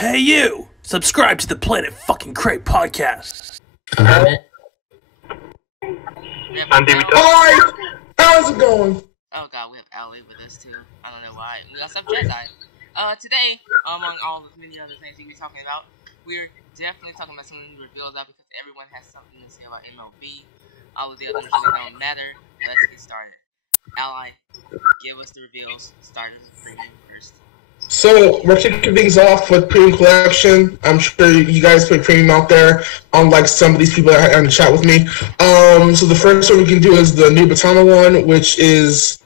Hey you! Subscribe to the Planet fucking Cray podcast. I'm David. Hi! How's it going? Oh god, we have Ali with us too. I don't know why. We got some Jedi. Today, among all the many other things we'll be talking about, we're definitely talking about some of the reveals out because everyone has something to say about MLB. All of the others really don't matter. Let's get started. Ally, give us the reveals. Start us with premium first. So, we're kicking things off with Premium Collection. I'm sure you guys play Premium out there, unlike some of these people that are on the chat with me. So the first one we can do is the new Batama one, which is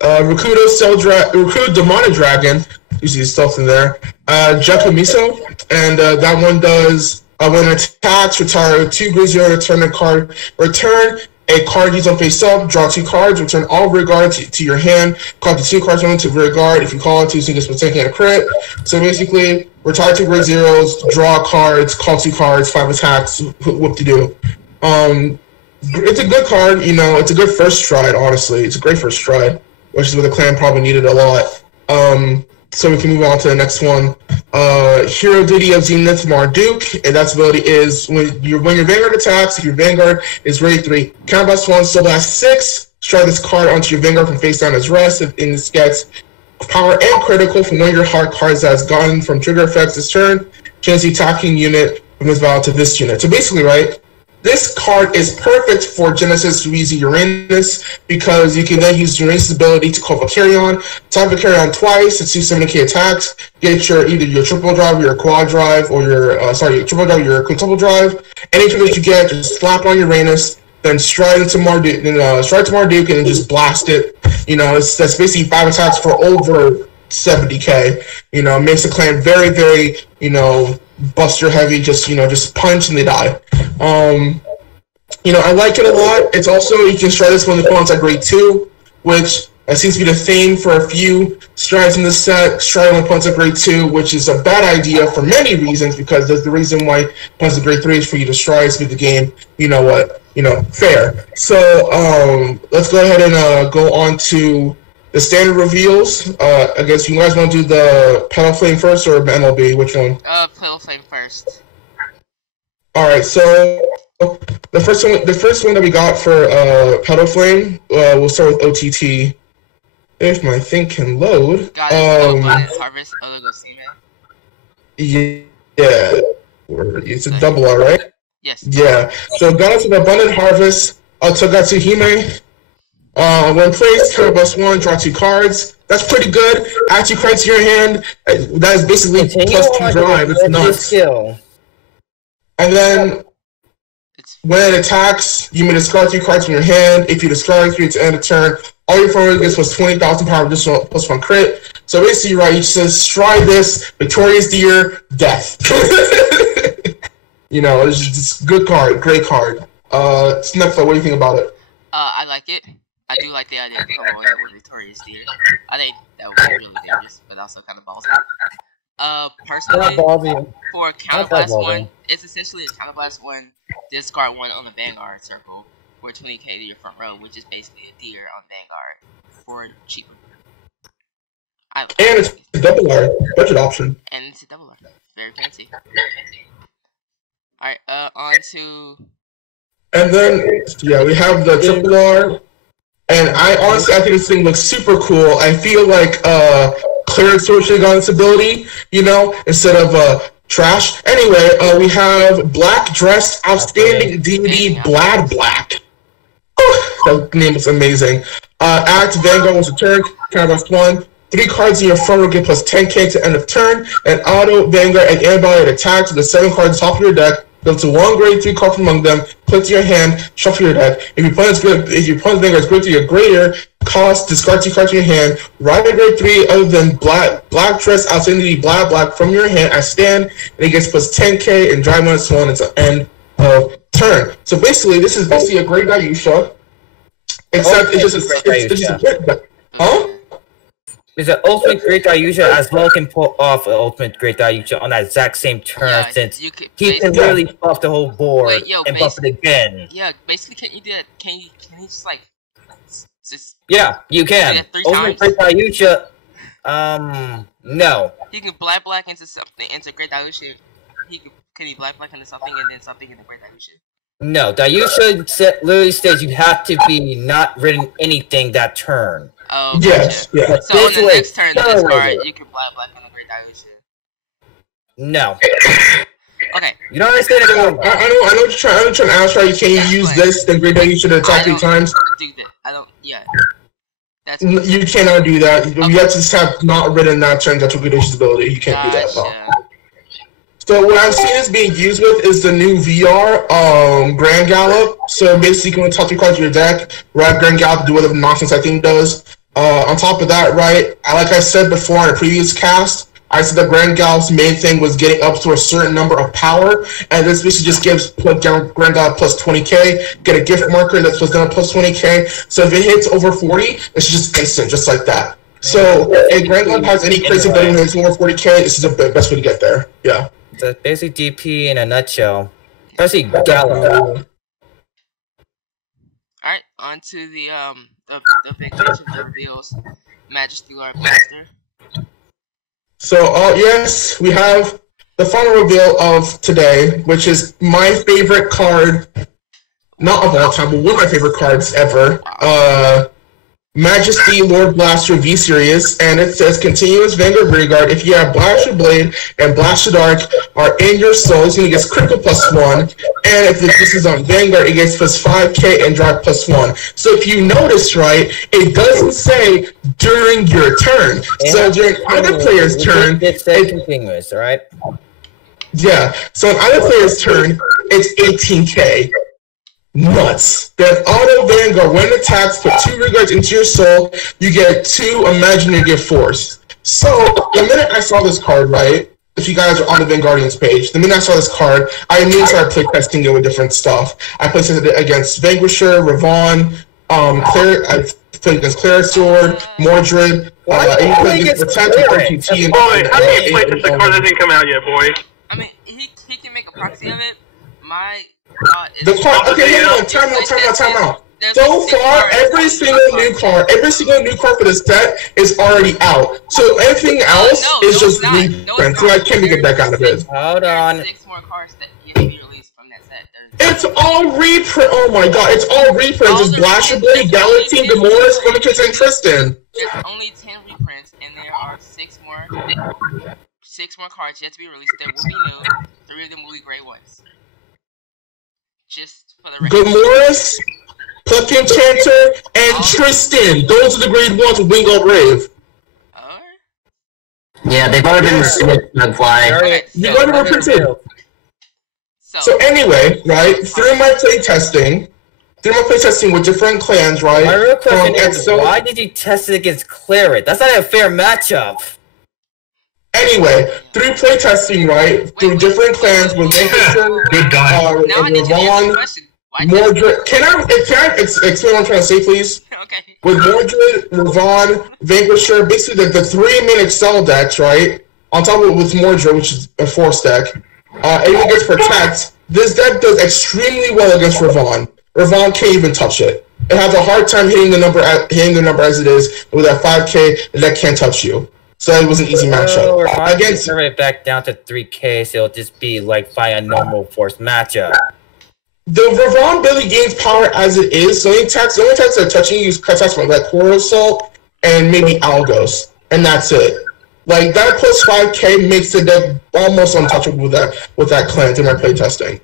Rakudo Demonic Dragon. You see stuff in there. Jakumiso, and that one does when it attacks, retire 2 Grizzly, return a card. Return a card used on face up, draw 2 cards, return all rear guard to your hand, call the 2 cards to rear guard. If you call it to, so you get taking a crit. So basically, retire 2 Grid Zeros, draw cards, call 2 cards, 5 attacks, whoop-de-doo. It's a good card, you know, it's a good first stride, honestly. It's a great first stride, which is what the clan probably needed a lot. So we can move on to the next one. Hero Duty of Zenith Marduk, and that's ability is when your Vanguard attacks, if your Vanguard is rated 3, count blast 1, still blast 6, strike this card onto your Vanguard from face down as rest, and this gets power and critical from one of your hard cards that has gotten from trigger effects this turn, change the attacking unit from this battle to this unit. So basically, right, this card is perfect for Genesis Ruiz Uranus because you can then use Uranus' ability to call Valkyrion, tap Valkyrion twice, it's 270k attacks, get either your triple drive, your quad drive, or your triple drive, your quintuple drive. Anything that you get, just slap on Uranus, then stride into Marduk, and just blast it. You know, that's basically 5 attacks for over 70k. You know, makes the clan very, very, you know, buster heavy, just punch and they die. You know, I like it a lot. It's also, you can stride this when the opponent's at grade 2, which seems to be the theme for a few strides in this set. Stride when opponent's at grade 2, which is a bad idea for many reasons, because there's the reason why opponent's at grade 3 is for you to stride to make the game, you know what, fair. So, let's go ahead and go on to the standard reveals. I guess you guys want to do the Petal Flame first or MLB? Which one? Petal Flame first. Alright, so the first one that we got for Petal Flame, we'll start with OTT. If my thing can load. Got it. Harvest Oligoceme. Yeah. It's a double R, right? Yes. Yeah. So got us an Abundant Harvest, Togatsu Hime. When placed, turn +1, draw 2 cards. That's pretty good. Add 2 cards to your hand. That is basically +2 drive. It's nuts. And then, when it attacks, you may discard 3 cards from your hand. If you discard 3 to end a turn, all your forward gets was 20,000 power additional +1 crit. So basically, right, you just stride this, Victorious Deer, death. You know, it's just good card, great card. Snefla, what do you think about it? I like it. I do like the idea of comboing it with Victorious Deer. I think that would be really dangerous, but also kind of ballsy. Personally, for a Counterblast 1, it's essentially a Counterblast 1, discard 1 on the Vanguard circle for 20k to your front row, which is basically a Deer on Vanguard for cheaper. And it's a double R, budget option. And it's a double R. Very fancy. Alright, on to... And then, yeah, we have the triple R. And I think this thing looks super cool. I feel like Cleric Sword should have gotten this ability, you know, instead of trash. Anyway, we have Black Dressed Outstanding Deity Blad Black. That name is amazing. Act Vanguard once a turn, count 1. 3 cards in your front row get +10k to end of turn, and auto Vanguard and antibody attacks with the 7 cards top of your deck. Go to 1 grade 3 card from among them, put to your hand, shuffle your deck. If your opponent's Vanguard is greater to your greater cost, discard 2 cards from your hand, write a grade 3 other than Black Dress Outstanding Black from your hand as stand, and it gets +10k and drive -1 until end of turn. So basically, this is basically a great Dayusha, except it's just a great. Huh? It's an ultimate great Dayusha as well can pull off an ultimate great Dayusha on that exact same turn, since he can really buff the whole board and buff it again. Yeah, basically, can't you do that? Can you just like yeah, you can. Ultimate great Dayusha No. He can black into something, into Great Dilution. Can he black into something and then something in the Great Dilution? No, Dilution literally says you have to be not written anything that turn. Oh, gotcha. Yes, yeah. So on the next turn, this card, you can black in the Great Dilution. No. Okay. You don't understand it. I know what you're trying to ask, right? Can you use this, then Great Dilution to attack 3 times? Do that. I don't, yeah. You cannot do that. Okay. You have to have not written that turn. That's Great Dilution's ability. You can't do that. No. So what I've seen is being used with is the new VR Grand Gallop. So basically, you can top 3 cards of your deck, grab Grand Gallop, do whatever nonsense that thing does. On top of that, right, like I said before in a previous cast, I said that Grand Gallop's main thing was getting up to a certain number of power, and this basically just gives Grand Gallop plus 20k, get a gift marker that's plus 20k, so if it hits over 40, it's just instant, just like that. So if Grand Gallop has any crazy ability when it's over 40k, this is the best way to get there, yeah. So basically DP in a nutshell. Especially Gallop. Alright, on to the big picture that reveals Majesty Lord Master. So, yes, we have the final reveal of today, which is my favorite card, not of all time, but one of my favorite cards ever. Majesty Lord Blaster V-Series, and it says Continuous Vanguard Rearguard. If you have Blaster Blade and Blaster Dark are in your soul, it's going to get critical +1, and if this is on Vanguard, it gets plus 5k and drive +1. So if you notice, right, it doesn't say during your turn. So during other player's turn, it's continuous, right? Yeah, so on other player's turn, it's 18k. Nuts. Then auto Vanguard, when it attacks, put 2 rearguards into your soul, you get 2 imaginary force. So, the minute I saw this card, right, if you guys are on the Vanguardians page, the minute I saw this card, I immediately started playtesting it with different stuff. I playtested it against Vanquisher, Ravon, I played against Clarisword, Mordred, and played against Protect, RPT, Boy, how do you play this card that didn't come out yet, boy? I mean, he can make a proxy of it. My the card, okay, hang on, time out. So far, every single new card for the set is already out. So everything else is just reprints. So I can't get back out of it. Hold on. 6 more cards that yet to be released from that set. It's all reprint. Oh my god, it's all reprints. It's Blaster Blade, Galaxy, Demoris, Flemington, and Tristan. There's only 10 reprints, and there are 6 more cards yet to be released that will be new. 3 of them will be gray ones. Just for the record. Demoris, Pluck Enchanter, and Tristan. Those are the grade ones with Wing Up Rave. Yeah, they've already been switched on fly. Okay, you got to reprint it. So anyway, right, through my playtesting with different clans, right? My real question is, why did you test it against Claret? That's not a fair matchup. Anyway, through playtesting, right, through different clans with Vanquisher, Ravon, Mordred. Can I explain what I'm trying to say, please? Okay. With Mordred, Ravon, Vanquisher, basically the 3 main Excel decks, right? On top of it with Mordred, which is a 4th deck, and against Protect, this deck does extremely well against Ravon. Ravon can't even touch it. It has a hard time hitting the number as it is. With that 5k, the deck can't touch you. So it was an easy matchup. Against it back down to 3k, so it'll just be like fight a normal force matchup. The Ravon barely gains power as it is, so the only attacks that are touching you cut attacks from like Coral Assault and maybe Algos, and that's it. Like that plus 5k makes the deck almost untouchable with that clan through my playtesting.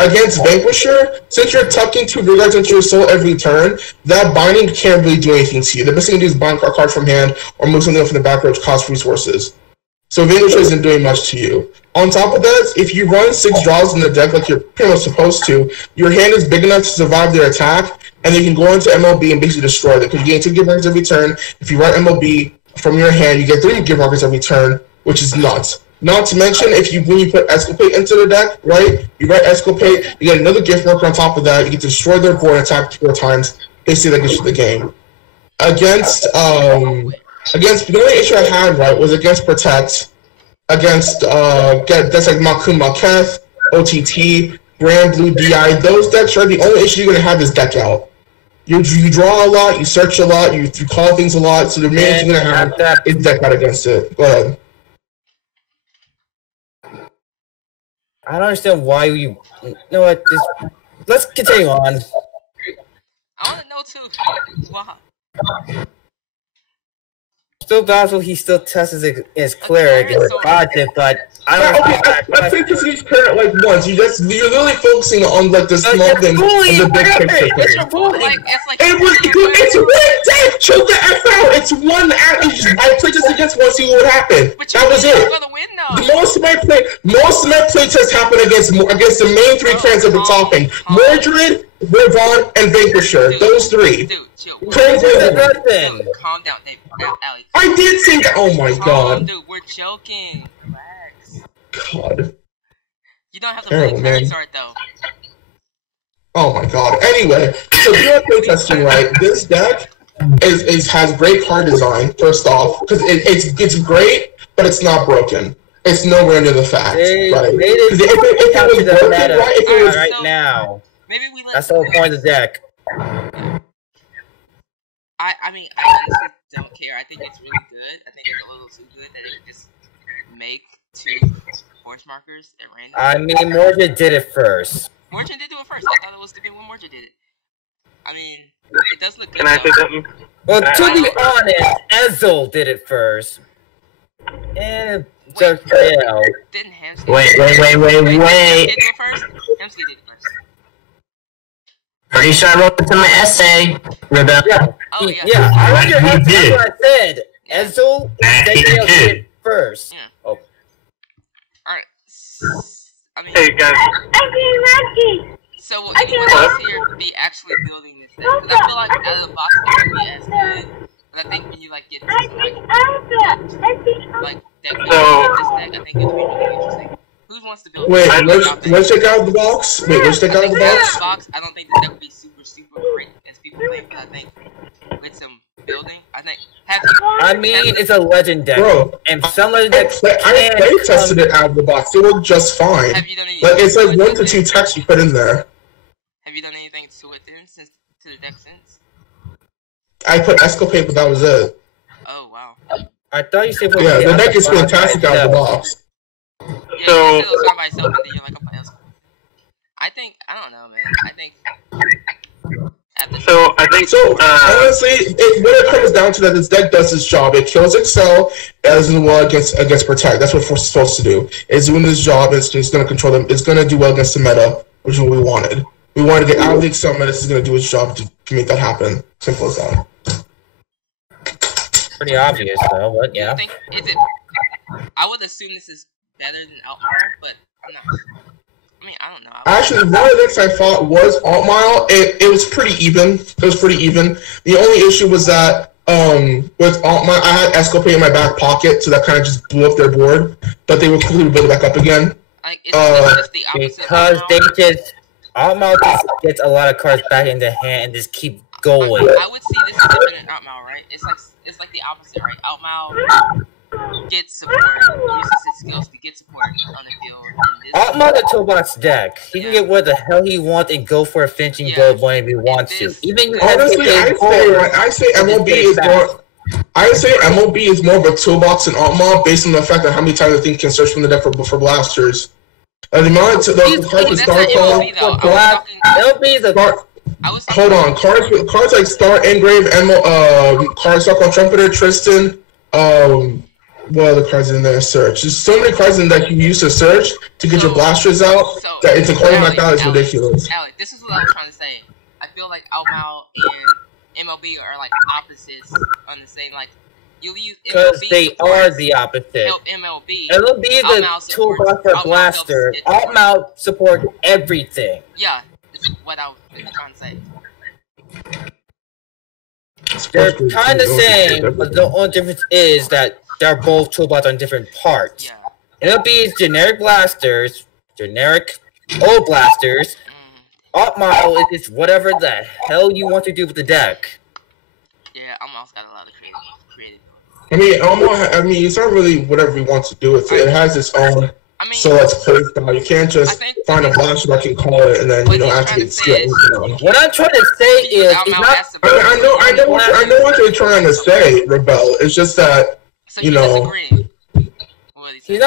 Against Vanquisher, since you're tucking 2 rearguards into your soul every turn, that binding can't really do anything to you. The best thing to do is bind a card from hand or move something up from the back row which costs resources. So Vanquisher isn't doing much to you. On top of that, if you run 6 draws in the deck like you're pretty much supposed to, your hand is big enough to survive their attack, and they can go into MLB and basically destroy them. Because you gain 2 gift markers every turn. If you write MLB from your hand, you get 3 gift markers every turn, which is nuts. Not to mention, when you put Escapade into the deck, right? You write Escapade, you get another gift marker on top of that. You get to destroy their board and attack 4 times. Basically, that gets you the game. Against the only issue I had, right, was against Protect. Against that's like Makun Maketh, OTT, Grand Blue DI. Those decks are the only issue you're gonna have is deck out. You draw a lot, you search a lot, you call things a lot, so the main thing you're going to have is deck out against it. Go ahead. I don't understand why you know what, let's continue on. I want to know too. Why? Still battles, he still tests his clear against Logic, but I don't I think this is clear like once. You're literally focusing on like the small thing of the big picture. It's one deck. Choke the F out. It's one act. I played this against one, see what would happen. That was it. Most of my playtests happen against the main three clans that we're talking: Mordred, Ravon, and Vanquisher. Those three. Dude, chill. Calm down, Dave. Alex. I did say that. Oh my god. Dude, we're joking. Relax. God. You don't have to play Cray Sword though. Oh my god. Anyway, so if you're playtesting, right, this deck has great card design, first off, because it's great, but it's not broken. It's nowhere near the fact, right? If it was broken, right, if it was right now. Maybe we that's the whole point of the deck. I mean, I honestly don't care. I think it's really good. I think it's a little too good that it can just make 2 force markers at random. I mean, Mordred did it first. Mordred did do it first. I thought it was stupid when Mordred did it. I mean, it does look good. Can I say something? Well, to be honest, Ezel did it first. And didn't Hamsky wait. did it first? Hamsky did it first. Pretty sure I wrote it in my essay, Rebel. Yeah. Oh, yeah. Yeah, I read your essay. That's what I said. Ezel did it first. Yeah. Oh. Alright. I mean, Hey, guys. so will anyone else here be actually building this thing? Because I feel like out of the box it won't be as good. But I think when you like get to some like deck building this deck, I think it's really interesting. Who wants to build? Wait, let's check out the box. Wait, let's check out the box. I don't think this deck would be super great as people think, but I think with some building, I mean, it's a legend deck, bro. And some legend decks. I play tested it out of the box. It worked just fine. Have you done like it's like 1 to 2 texts you put in there. Have you done anything to it then to the deck since? I put Escapade, but that was it. Oh wow. I thought you said the deck is fantastic out of the box. Yeah, so, you said it was by itself, and then you're like, I'm playing. I think, I don't know, man. I think. Honestly, when it comes down to that, this deck does its job. It kills Excel as well against Protect. That's what Force is supposed to do. It's doing this job. It's going to control them. It's going to do well against the meta, which is what we wanted. We wanted to get out of the Excel meta. This is going to do its job to make that happen. Simple as that. Pretty obvious, though. But yeah. I would assume this is better than Outmile, but I'm not. I mean, I don't know. Actually, one of the decks I fought was Altmile. It was pretty even. It was pretty even. The only issue was that with Altmile, I had Escapade in my back pocket, so that kind of just blew up their board. But they were quickly build it back up again. Like, it's the opposite because they just Altmile just gets a lot of cards back in their hand and just keep going. I would see this is different than Outmile, right? It's like the opposite, right? Outmile gets support, uses his skills to get support on the field. Altmile's a toolbox deck. He can get what the hell he wants and go for a finishing gold whenever he wants to. Even honestly, I say MLB is more. I say MLB is more of a toolbox than Altmile based on the fact that how many times I think can search from the deck for blasters. The amount of the cards with Star Call, MLB is a. Hold on, cards like Star Engrave, cards Star Call Trumpeter, Tristan, what other cards in there? Search. There's so many cards in that you use to search to get your blasters out that it's a card like that is ridiculous. Alex, this is what I was trying to say. I feel like Outmile and MLB are like opposites on the same like. You use because they are the opposite. Help MLB. MLB is a toolbox for blaster. Outmile support everything. Yeah, that's what I was trying to say. They're kind of same, but the only difference is that they're both toolbox on different parts. Yeah. MLB is generic blasters, generic old blasters. Outmile is just whatever the hell you want to do with the deck. Yeah, Outmile's got a lot of creative. I mean, it's not really whatever he wants to do with it. It has its own I mean, so let's play style. You can't just find a blaster that can call it and then activate skill. What I'm trying to say is, I know what you're trying to say, Rebel. It's just that He's not disagreeing. He's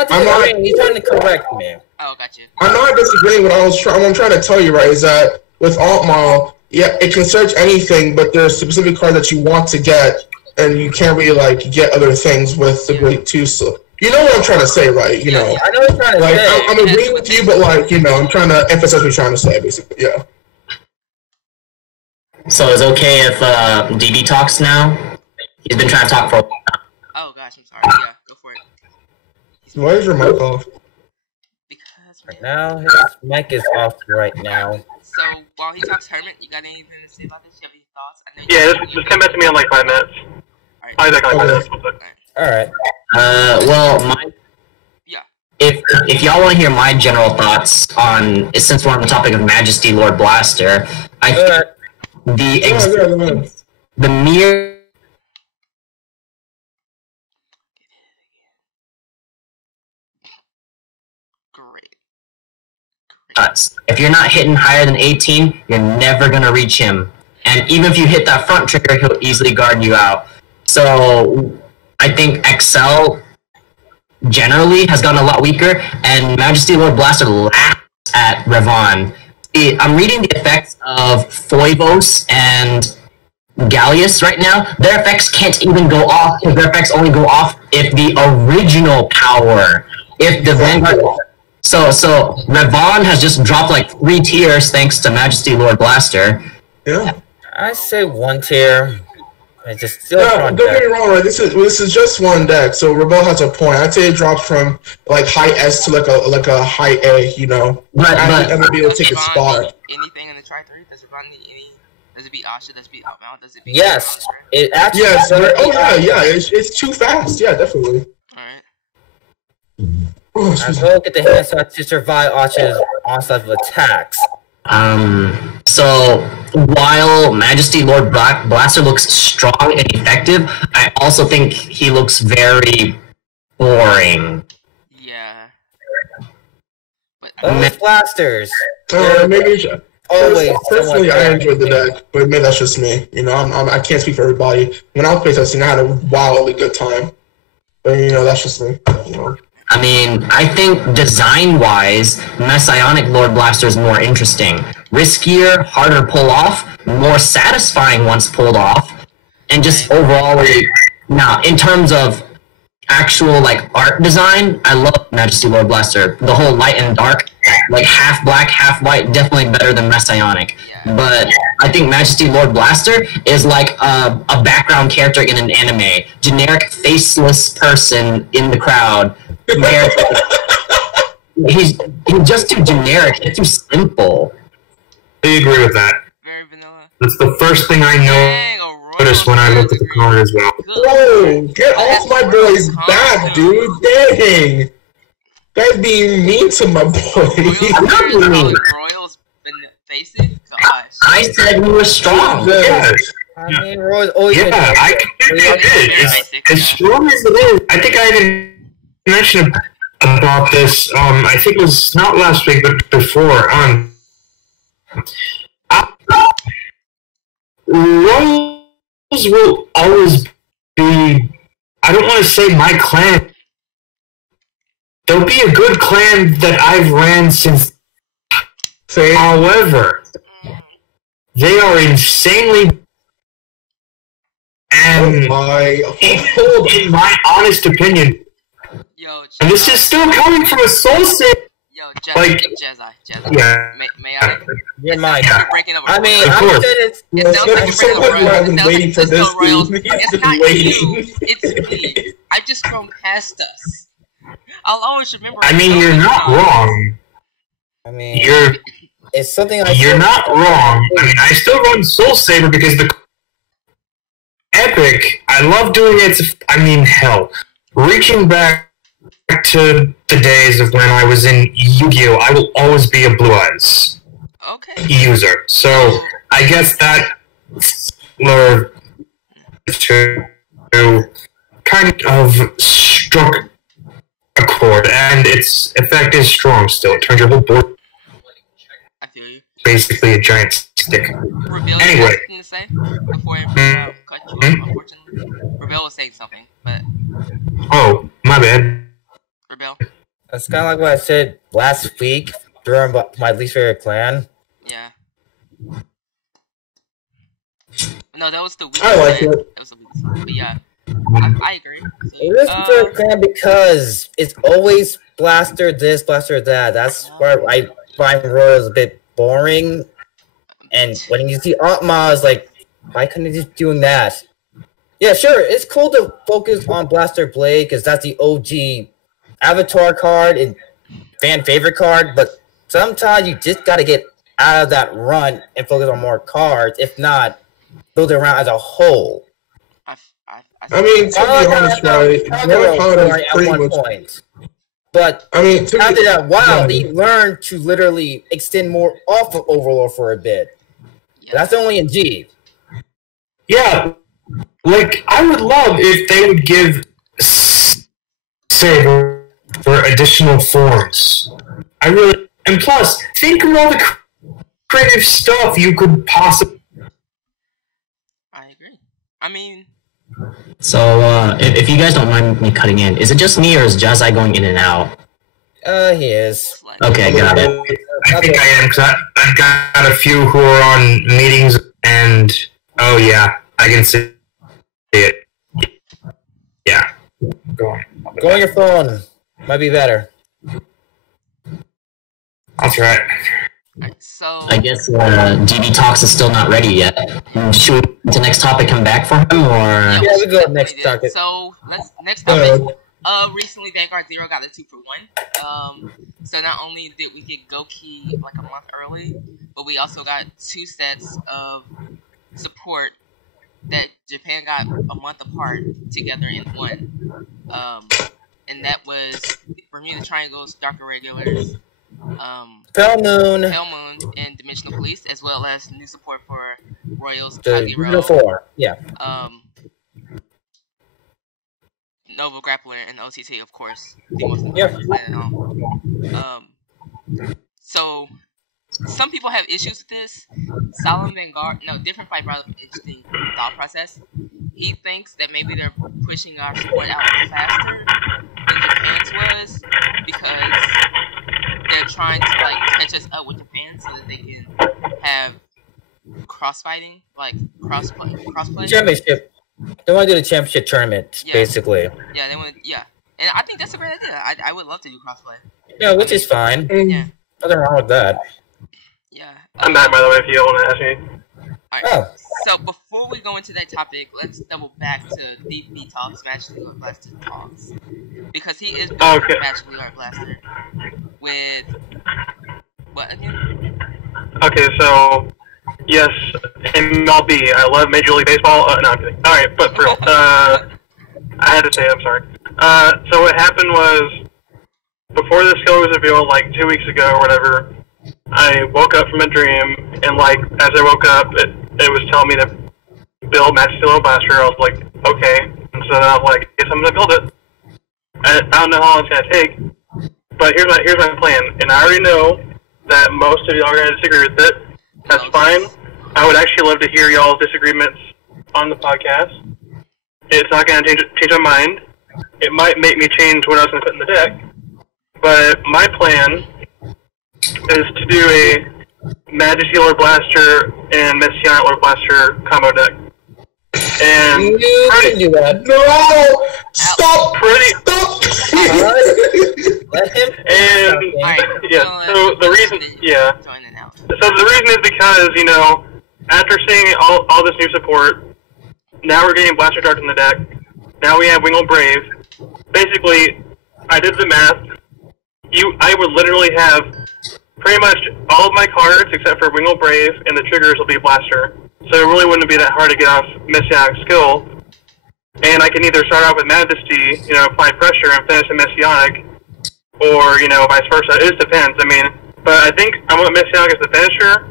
trying to correct me. Oh, gotcha. I'm not disagreeing. What I'm trying to tell you, right, is that with Alt-Mal, yeah, it can search anything, but there's specific cards that you want to get, and you can't really get other things with the Great 2. So you know what I'm trying to say, right? You know. I know what you're trying to say. I'm agreeing with you, but I'm trying to emphasize what you're trying to say, basically. Yeah. So it's okay if DB talks now? He's been trying to talk for a while now. Oh gosh, I'm sorry. Yeah, go for it. Why is your mic off? Because right now, his mic is off right now. So while he talks, Hermit, you got anything to say about this? You have any thoughts? Just come back to me in like 5 minutes. I'll be back in like 5 minutes. Alright. Well, yeah. If y'all want to hear my general thoughts on, since we're on the topic of Majesty Lord Blaster, I think the mere if you're not hitting higher than 18, you're never gonna reach him. And even if you hit that front trigger, he'll easily guard you out. So I think XL generally has gotten a lot weaker, and Majesty Lord Blaster laughs at Revon. I'm reading the effects of Foivos and Gallius right now. Their effects can't even go off, because their effects only go off if the original power, if the Vanguard... So Revon has just dropped like 3 tiers thanks to Majesty Lord Blaster. Yeah. I say 1 tier. It's just still don't get me wrong, right? This is just one deck, so Rebel has a point. I'd say it drops from like high S to like a high A, you know. But I'm gonna be able to take a spot. Anything in the Tri 3? Does Revon need any? Does it beat Asha? Does it beat Outmount? Does it beat? Yes. It actually. Yes. Yeah. It's too fast. Yeah, definitely. Alright. I will get the hand shot to survive Asha's onslaught of attacks. So while Majesty Lord Blaster looks strong and effective, I also think he looks very boring. Yeah. But those blasters. Maybe always. Personally, I enjoyed the deck, but maybe that's just me. You know, I can't speak for everybody. When I was playtesting, I had a wildly good time. But that's just me. You know. I mean, I think design-wise, Messianic Lord Blaster is more interesting. Riskier, harder to pull off, more satisfying once pulled off, and just overall, now, in terms of actual, art design, I love Majesty Lord Blaster. The whole light and dark, half black, half white, definitely better than Messianic. But I think Majesty Lord Blaster is like a background character in an anime. Generic, faceless person in the crowd. He's just too generic. He's too simple. I agree with that. Very vanilla. That's the first thing I noticed when I looked at the card as well. Whoa! Get off my boy's back, dude! Dang! Guys being mean to my boy. I'm not being mean. Royals facing? Gosh. I said we were strong. Yes. I mean, Royals always. Yeah, I can admit it. As strong as it is, I think I didn't mention about this. I think it was not last week, but before. Royals will always be. I don't want to say my clan. They'll be a good clan that I've ran since. However, they are insanely. And in my honest opinion, and this is still coming from a soul sip. Yo, Jedi. Yeah. May I? You're mine. I mean, of course. It sounds like you're breaking up Royals. Waiting for this, Royals. dude. It's not you. It's me. I've just grown past us. I'll always remember. I mean, you're not wrong. I mean, it's something you're not wrong. I mean, I still run Soul Saber because the Epic, I love doing it. I mean, hell, reaching back to the days of when I was in Yu-Gi-Oh, I will always be a Blue Eyes user. So I guess that to kind of struck a chord, and its effect is strong still. It turns your whole board. I feel you. Basically a giant stick. Rebel, anyway. You to say before I cut you off, unfortunately? Rebel was saying something, but... Oh, my bad. Rebel? That's kind of like what I said last week during my least favorite clan. Yeah. No, that was the weakest I like clan. it. That was the weakest one, but yeah. I agree. So, It is favorite clan because it's always blaster this, blaster that. That's where I find Royals a bit boring. And when you see Atma, it's like, why couldn't they just doing that? Yeah, sure, it's cool to focus on Blaster Blade because that's the OG avatar card and fan favorite card, but sometimes you just gotta get out of that run and focus on more cards. If not, build it around as a whole. I mean, to be honest, right, at one point. But I mean, after that, wow, they learned to literally extend more off of Overlord for a bit. That's only in G. Yeah, like, I would love if they would give Saber for additional forms. I really... And plus, think of all the creative stuff you could possibly... I agree. I mean... So, if you guys don't mind me cutting in, is it just me or is Jazai going in and out? He is. Okay, got it. I think I am, because I've got a few who are on meetings, and... Oh, yeah, I can see it. Yeah. Go on your phone. Might be better. I'll try. So I guess GB Talks is still not ready yet. Should we to next topic come back for him, or? Yeah, we go next topic. So next topic. Recently Vanguard Zero got a 2-for-1. So not only did we get Goki like a month early, but we also got 2 sets of support that Japan got a month apart together in one. And that was Bermuda Triangles, Dark Irregulars, Pale Moon, and Dimensional Police, as well as new support for Royals, the 4, yeah. Nova Grappler and OTT, of course. The most important planet. So some people have issues with this. Solemn Vanguard, Different Fight brought up an interesting thought process. He thinks that maybe they're pushing our support out faster than Japan's was because they're trying to catch us up with Japan so that they can have cross-fighting, cross-play. Championship. They want to do the championship tournament, basically. Yeah, they want. Yeah, and I think that's a great idea. I would love to do cross-play. Yeah, which is fine. Yeah, nothing wrong with that. Yeah. I'm back, by the way, if you want to ask me. Alright, so before we go into that topic, let's double back to DB Talks, Magically Art Blaster Talks. Because he is doing Magically Art Blaster with... What again? Okay, so... Yes, MLB. I love Major League Baseball. No, I'm kidding. Alright, but for real. I had to say it, I'm sorry. So what happened was... Before the skill was revealed, 2 weeks ago or whatever... I woke up from a dream, and as I woke up, it was telling me to build Maxillary Blaster. I was like, okay. And so then I was like, guess I'm gonna build it. I don't know how long it's gonna take, but here's my plan. And I already know that most of y'all are gonna disagree with it. That's fine. I would actually love to hear y'all's disagreements on the podcast. It's not gonna change my mind. It might make me change what I was gonna put in the deck, but my plan is to do a Majesty Lord Blaster and Messianic Lord Blaster combo deck. And you can do that. No! Stop! Stop! Let him. And yeah, so the reason, So the reason is because after seeing all this new support, now we're getting Blaster Dark in the deck. Now we have Wingle Brave. Basically, I did the math. I would literally have pretty much all of my cards except for Wingle Brave, and the triggers will be Blaster. So it really wouldn't be that hard to get off Messianic skill. And I can either start off with Majesty, apply pressure and finish a Messianic, or, vice versa. It just depends. But I think I want Messianic as the finisher,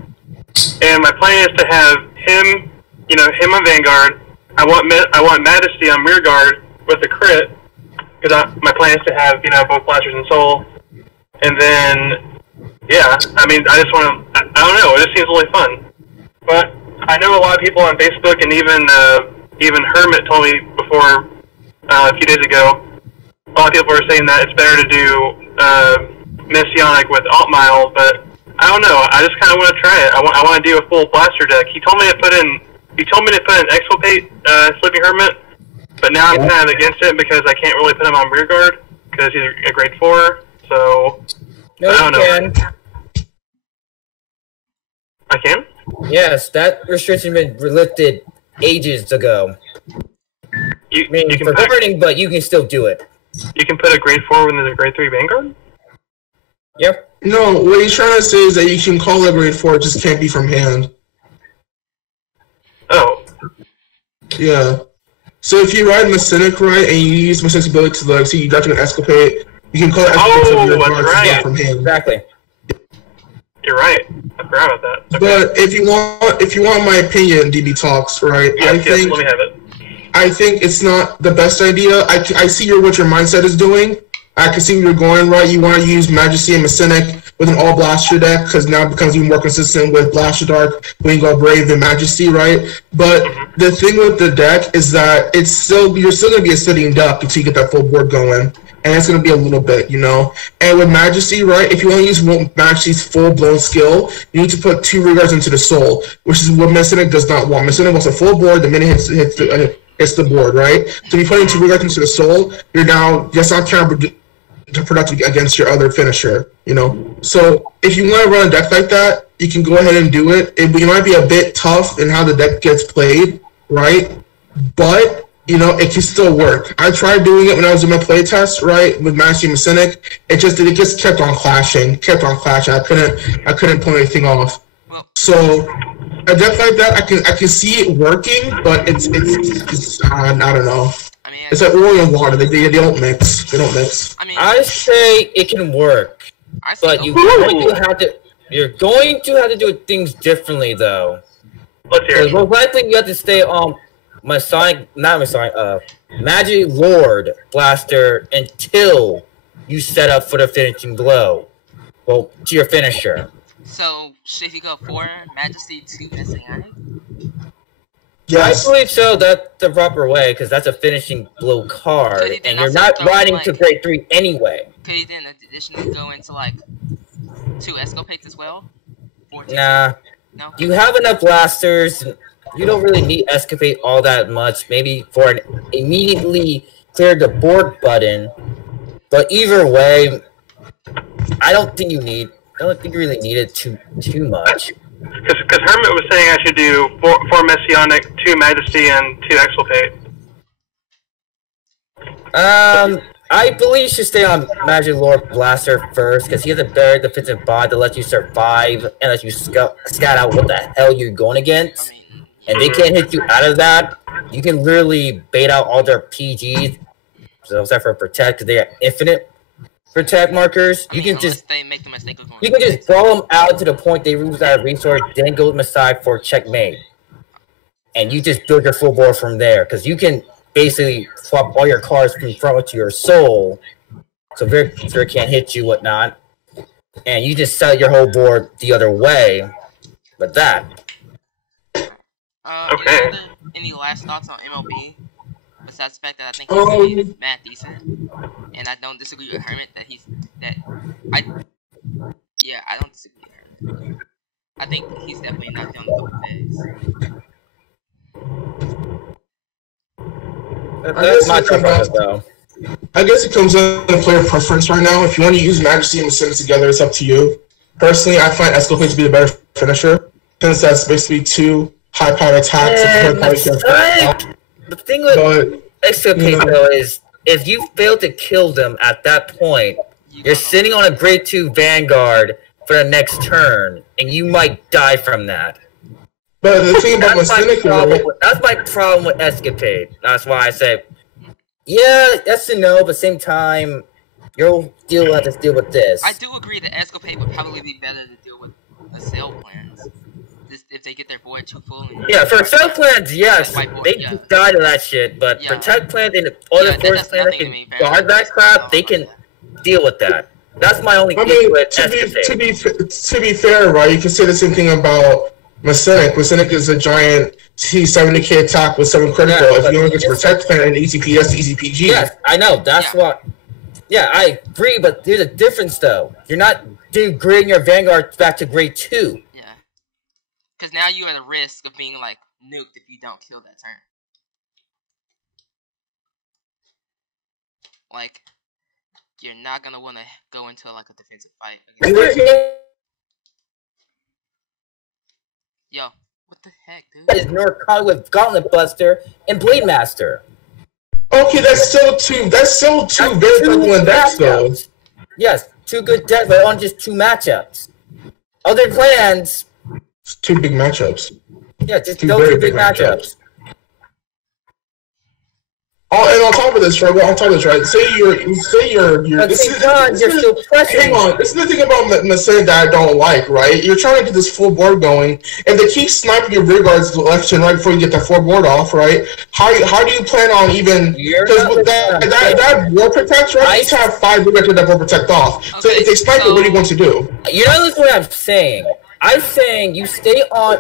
and my plan is to have him, him on Vanguard. I want Majesty on Rearguard with the crit, because my plan is to have, both Blasters and Soul And then, yeah, I mean, I just want to, I don't know, it just seems really fun. But I know a lot of people on Facebook, and even Hermit told me before, a few days ago, a lot of people were saying that it's better to do Messianic with Alt Mile, but I don't know, I just kind of want to try it. I want to do a full blaster deck. He told me to put in Exfiltrate, Sleeping Hermit, but now I'm kind of against it because I can't really put him on rear guard because he's a grade 4. So I don't know. I can? Yes, that restriction been lifted ages ago. You can for governing, but you can still do it. You can put a grade 4 when there's a grade 3 Vanguard? Yep. No, what he's trying to say is that you can call a grade 4, it just can't be from hand. Oh. Yeah. So if you ride Messianic, right, and you use Messianic's ability to, like, see you got to an Escapade, you can call it Escapade from your guard, right. From hand. Exactly. You're right. I forgot about that. Okay. But if you want my opinion, DB Talks, right? Yes, let me have it. I think it's not the best idea. I see what your mindset is doing. I can see where you're going, right? You want to use Majesty and Messianic with an all Blaster deck because now it becomes even more consistent with Blaster Dark, when you go Brave and Majesty, right? But the thing with the deck is that you're still going to be a sitting duck until you get that full board going. And it's going to be a little bit, you know? And with Majesty, right, if you want to use Majesty's full-blown skill, you need to put 2 regards into the soul, which is what Messianic does not want. Messianic wants a full board the minute hits the board, right? So if you put in 2 regards into the soul, that's not counterproductive against your other finisher, you know? So if you want to run a deck like that, you can go ahead and do it. It might be a bit tough in how the deck gets played, right? But you know, it can still work. I tried doing it when I was in my playtest, right, with Majesty and Messianic. It just kept on clashing. I couldn't pull anything off. So a deck like that, I can see it working, but it's I don't know. I mean, it's like oil and water. They don't mix. They don't mix. I mean, I say it can work, but you're going to have to do things differently, though. Let's hear it. Most likely, you have to stay on Magic Lord Blaster until you set up for the finishing blow. Well, to your finisher. So, should he go 4 Majesty, 2 Messianic? Yes. I believe so. That's the proper way, because that's a finishing blow card, and you're not riding to grade 3 anyway. Could he then additionally go into, like, 2 Escapades as well? Nah. No? You have enough blasters. You don't really need Escapade all that much. Maybe for an immediately clear the board button. But either way, I don't think you really need it too much. Because Hermit was saying I should do 4 Messianic, 2 Majesty, and 2 Exfiltrate. I believe you should stay on Magic Lord Blaster first, because he has a better defensive bot that lets you survive and lets you scout out what the hell you're going against. And they can't hit you out of that. You can literally bait out all their PGs, so except for Protect, because they have infinite Protect markers. You can just throw them out to the point they lose that resource, then go to the side for checkmate. And you just build your full board from there, because you can basically swap all your cards from front to your soul, so Victor can't hit you, whatnot. And you just sell your whole board the other way with that. Okay. Any last thoughts on MLB? Besides the fact that I think he's mad decent, and I don't disagree with Hermit I don't disagree with Hermit. I think he's definitely not doing the days. That's my preference, though. I guess it comes down to player preference right now. If you want to use Majesty and Messianic together, it's up to you. Personally, I find Escalade to be the better finisher, since that's basically 2 high-powered attacks. The thing with Escapade, though, is if you fail to kill them at that point, you're sitting on a grade 2 Vanguard for the next turn, and you might die from that. But the thing about Messianic, that's my problem with Escapade. That's why I say, yeah, yes and no, but at the same time, you'll have to deal with this. I do agree that Escapade would probably be better to deal with sale plans. If they get their board too full. Yeah, for sale plans, yes, they die to that shit, but Protect plans and other force plans that can guard that crap, they can deal with that. That's my only. I mean, to be fair, right? You can say the same thing about Masenic. Masenic is a giant T70K attack with 7 critical. If you only get to protect and easy PS to easy PG. Yes, I know. That's what. Yeah, I agree, but there's a difference though. You're not degrading your Vanguard back to grade 2. Yeah. Because now you're at a risk of being like nuked if you don't kill that turn. Like, you're not gonna want to go into like a defensive fight. Yo, what the heck, dude? That is Norcon with Gauntlet Buster and Blade Master. Okay, that's still two very prevalent decks, though. Yes, 2 good decks, but on just 2 matchups. Other plans. It's 2 big matchups. Yeah, just those 2 big matchups. Oh, and on top of this, right? Well, on top of this, right? Say you're. But you're still pressuring. Hang on. This is the thing about Masena that I don't like, right? You're trying to get this full board going, and they keep sniping your rear guards left and right before you get that full board off, right? How do you plan on even? Because that war protect, right? You need to have 5 rear guards with that war protect off. Okay, so if they snipe it, what do you want to do? You know what I'm saying? I'm saying you stay on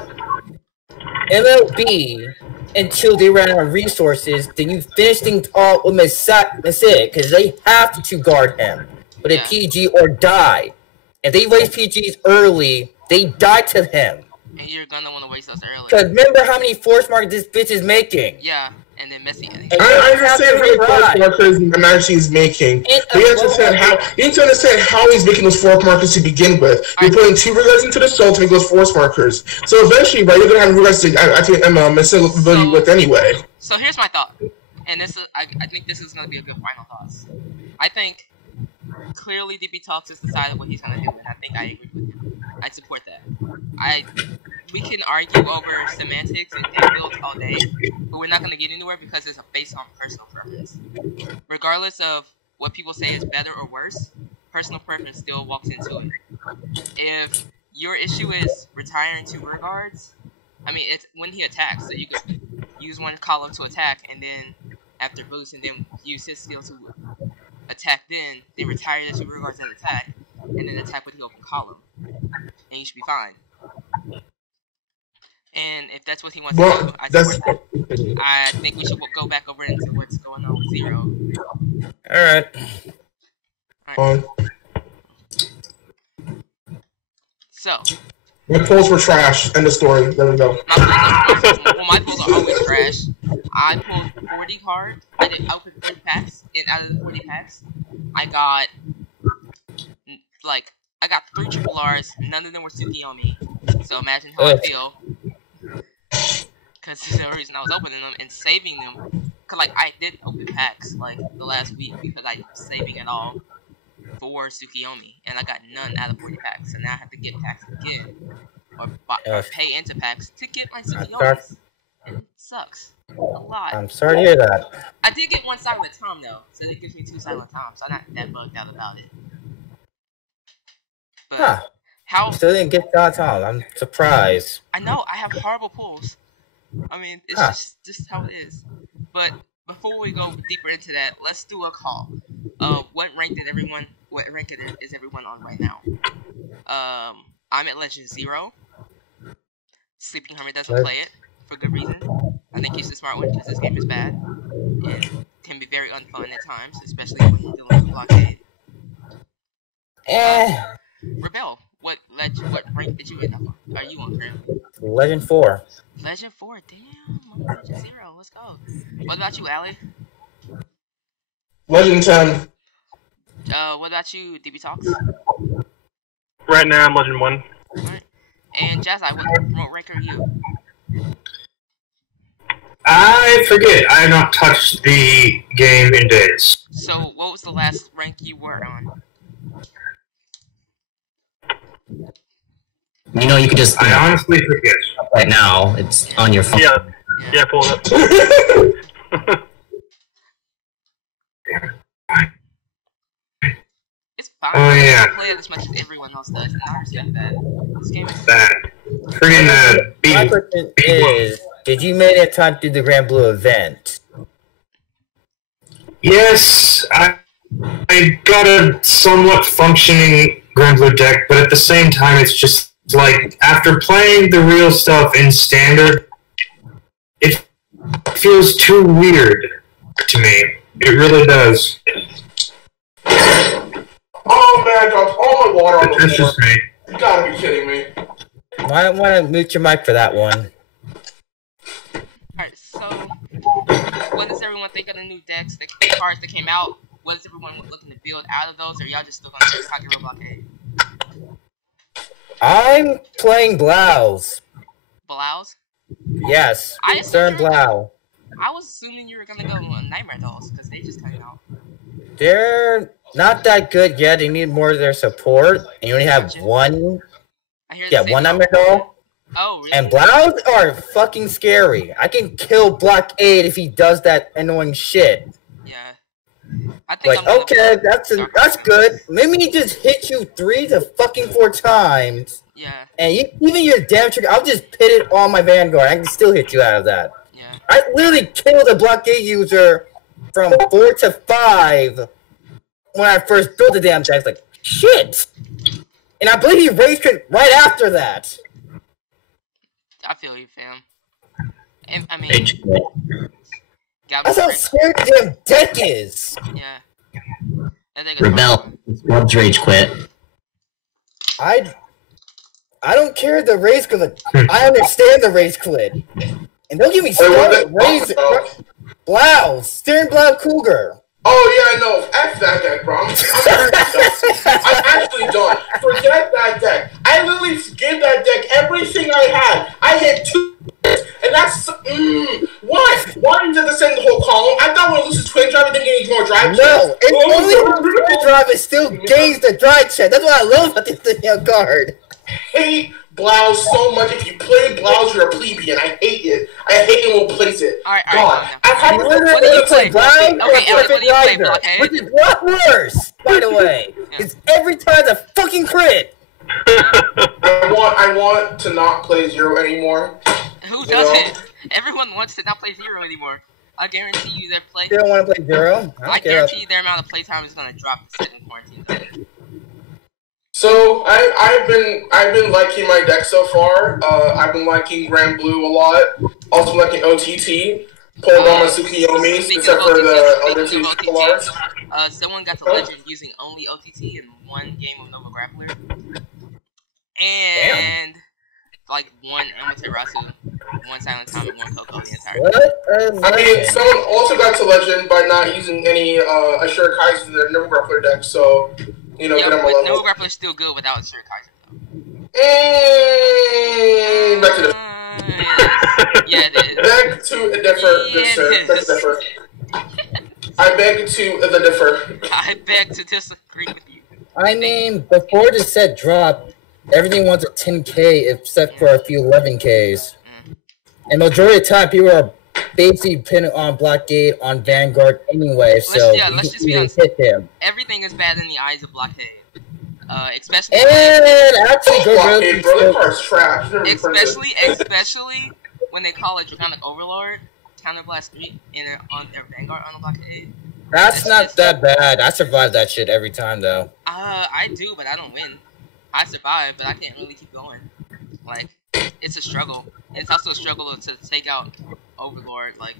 MLB until they ran out of resources, then you finish things off with Masenic, because they have to guard him with a PG or die. If they raise PGs early, they die to him. And you're gonna want to waste those early. Because remember how many force marks this bitch is making. Yeah, and then Messi. I understand how many force markers Manashi is making. But you need to understand how he's making those force markers to begin with. You're putting 2 regards into the soul to make those force markers. So eventually, right, you're gonna have regards to Messi with anyway. So here's my thought, and this is I think this is gonna be a good final thoughts. I think clearly DB Talks has decided what he's gonna do, and I think I agree with him. I support that. We can argue over semantics and deck builds all day, but we're not going to get anywhere because it's based on personal preference. Regardless of what people say is better or worse, personal preference still walks into it. If your issue is retiring 2 rear guards, I mean, it's when he attacks, so you could use 1 column to attack, and then after boost, and then use his skill to attack then retire the 2 rear guards and attack, and then attack with the open column, and you should be fine. And if that's what he wants to do, I support that. I think we should go back over into what's going on with Zero. Alright. So. My polls were trash. End of story. There we go. My polls are always trash. I pulled 40 cards. I opened 30 packs, and out of the 40 packs, I got 3 triple R's. None of them were Tsukiyomi. So imagine how I feel. Because the reason I was opening them and saving them, because I did open packs the last week because I was saving it all for Tsukiyomi, and I got none out of 40 packs, so now I have to get packs again or pay into packs to get my Tsukiyomis. And it sucks a lot. I'm sorry to hear that. I did get 1 Silent Tom though, so it gives me 2 Silent Toms, so I'm not that bugged out about it. But you still didn't get Silent Tom. I'm surprised. I know, I have horrible pulls. I mean, it's just how it is. But before we go deeper into that, let's do a call. What rank is everyone on right now? I'm at Legend 0. Sleeping Hermit doesn't play it for good reason. I think he's the smart one because this game is bad and can be very unfun at times, especially when you're dealing with blockade. Rebel, what rank did you end up on? Are you on, Cray? Legend 4. Legend 4, damn, I'm on Legend 0, let's go. What about you, Allie? Legend 10. What about you, DB Talks? Right now, I'm Legend 1. Alright. And Jazai, what rank are you? I forget. I have not touched the game in days. So, what was the last rank you were on? You know, you could just... I honestly forget. Right now, it's on your phone. Yeah, pull it up. It's fine. Oh, yeah. I play it as much as everyone else does, and I respect that. This game is... That. Friggin' My question is, did you make it time to do the Grand Blue event? Yes, I I got a somewhat functioning Grand Blue deck, but at the same time, it's just like after playing the real stuff in Standard, it feels too weird to me. It really does. Oh man, I dropped all my water on the That's floor. just me. You gotta be kidding me. Might want to mute your mic for that one. Alright, so what does everyone think of the new decks, the cards that came out? What is everyone looking to build out of those, or y'all just still gonna play Sakura Blockade? I'm playing Blouse. Blouse? Yes, I Stern Blau. I was assuming you were gonna go on Nightmare Dolls, because they just came out. They're not that good yet. They need more of their support. And you only have one. One Nightmare Doll. Oh, really? And Blouse are fucking scary. I can kill Block 8 if he does that annoying shit. Yeah. I think Like, okay, that's good. Maybe he just hit you 3 to fucking 4 times. Yeah. And even your damage trigger, I'll just pit it on my Vanguard. I can still hit you out of that. Yeah. I literally killed a Block 8 user from 4 to 5 when I first built the damn deck. Like, shit! And I believe he rage quit right after that. I feel you, fam. And, I mean, That's how scary the damn deck is. Yeah. Rebel. Loves rage quit. I don't care the race quit. I understand the race quit. And don't get me started. Race Blouse, Stern Blau Cougar. Oh yeah, no, F that deck, bro. I'm actually done. Forget that deck. I literally gave that deck everything I had. I hit 2, and that's why? Why did they send the whole column? I thought when it loses twin drive, it didn't get any more drive. No, it's only twin drive. It still gains the drive check. That's what I love about this damn card. Hate Blouse so much. If you play Blouse, you're a plebeian. I hate it. I hate it when plays it. All right, God, I have what do you play? Blouse or Perfect Rider? Which is what worse, by the way. It's every time a fucking crit. I want to not play Zero anymore. Who doesn't? Everyone wants to not play Zero anymore. I guarantee you their play. You don't want to play Zero? I guarantee you their amount of playtime is gonna drop the second quarantine. So I've been liking my deck so far. I've been liking Grand Blue a lot. Also liking OTT. Pulled on my Tsukiyomi, except for the other two Polars. Someone got to Legend using only OTT in one game of Nova Grappler. And like one Amaterasu, one Silent Time, and one Coco the entire game. I mean, someone also got to Legend by not using any Assure Kaiser in their Nova Grappler deck, so you know, yeah, get on my but level. Nova Grappler is still good without Assure Kaiser though. Back to this. Yeah, it is. Beg to differ, good sir. Beg to differ. I beg to the differ. I beg to disagree with you. I mean, before the set dropped, everything wants a 10k except for a few 11ks. And majority of the time, people are basically pinning on Blockade on Vanguard anyway, so let's just be honest. Hit him. Everything is bad in the eyes of Blockade. Especially actually, Blockade, bro, that card's trash. Especially when they call it Draconic Overlord, Counterblast 3 on their Vanguard on the Blockade. That's not that bad. I survive that shit every time, though. I do, but I don't win. I survive, but I can't really keep going. Like, it's a struggle. And it's also a struggle to take out Overlord, like,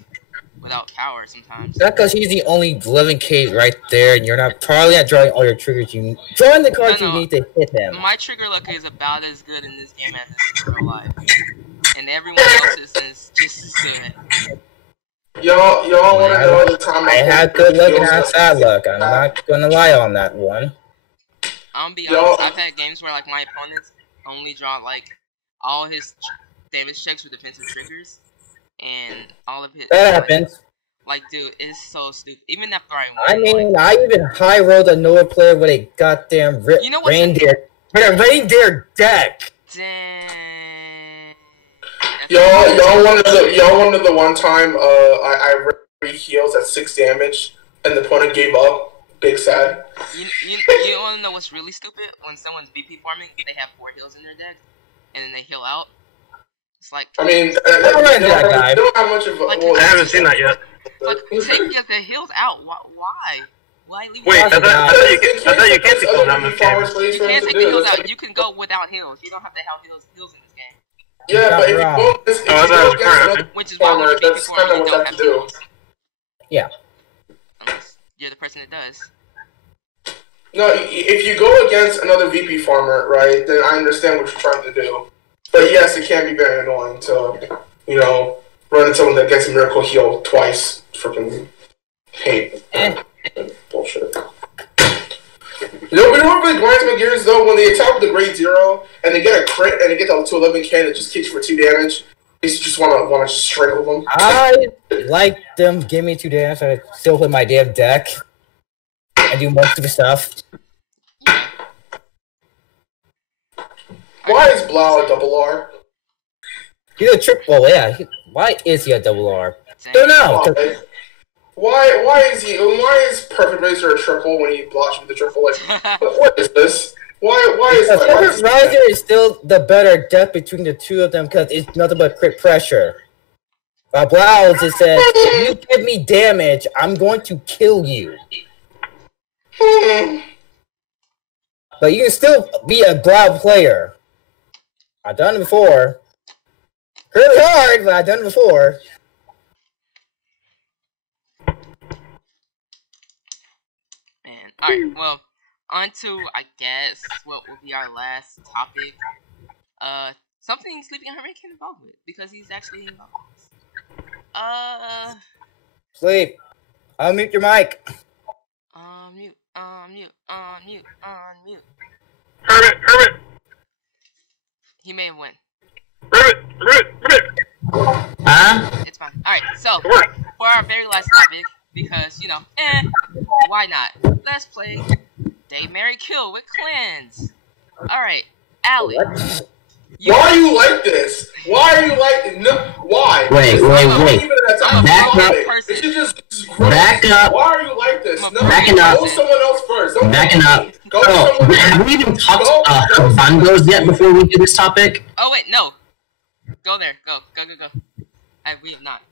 without power sometimes. That's because he's the only 11k right there, and you're probably not drawing all your triggers. Drawing the cards you need to hit him. My trigger luck is about as good in this game as it is in real life. And everyone else's is just as good. Y'all want to know the time I had good luck and I had bad luck. I'm not gonna lie on that one. I'm be honest, I've had games where like my opponents only draw like all his damage checks with defensive triggers, and all of his. That happens. Like, dude, it's so stupid. Even after I won. I mean, I even high rolled a Noah player with a goddamn reindeer deck. Dang. Y'all wanted the one time I read 3 heals at 6 damage and the opponent gave up. Big sad. You wanna know what's really stupid? When someone's BP farming, they have 4 heals in their deck, and then they heal out. It's like I mean, they don't have much of a. I haven't seen that yet. Like, take the heals out. Why? Why leave? Wait, I thought you can't take those out in this game. You can't take the heals out. You can go without heals. You don't have to have heals in this game. Yeah, but if you go against which is why we beat people and don't have heals. Yeah. Unless you're the person that does. No, if you go against another VP farmer, right, then I understand what you're trying to do. But yes, it can be very annoying to, you know, run into someone that gets a miracle heal twice. Freaking hate. Bullshit. You know what really grinds my gears, though? When they attack with the Grade 0, and they get a crit, and they get to 11k, and it just kicks you for 2 damage. You just want to just strangle them. I like them give me 2 damage, so I still play my damn deck. And do most of the stuff. Why is Blau a double R? He's a triple, yeah. Why is he a double R? Don't know. Why is Perfect Razor a triple when he blocks with the triple? Like, what is this? Why is that? Perfect Razor is still the better deck between the two of them because it's nothing but crit pressure. Blouse, it says, if you give me damage, I'm going to kill you. But you can still be a Blau player. I've done it before. Really hard, but I've done it before. Man, alright, well, on to, I guess, what will be our last topic. Something Sleeping Hermit can involve with, because he's actually involved with this. Sleep. Unmute your mic. Mute. Hermit! He may win. Hermit! Huh? It's fine. Alright, so, for our very last topic, because, you know, why not? Let's play Date, Marry, Kill with clans. Alright, Allie. Why are you like this? Why are you like no? Why? Wait. Back up. Why are you like this? No, backing up. Go someone else first. Backing up. Have we even talked bundles yet before we do this topic? Oh wait, no. Go there. Go. We have not.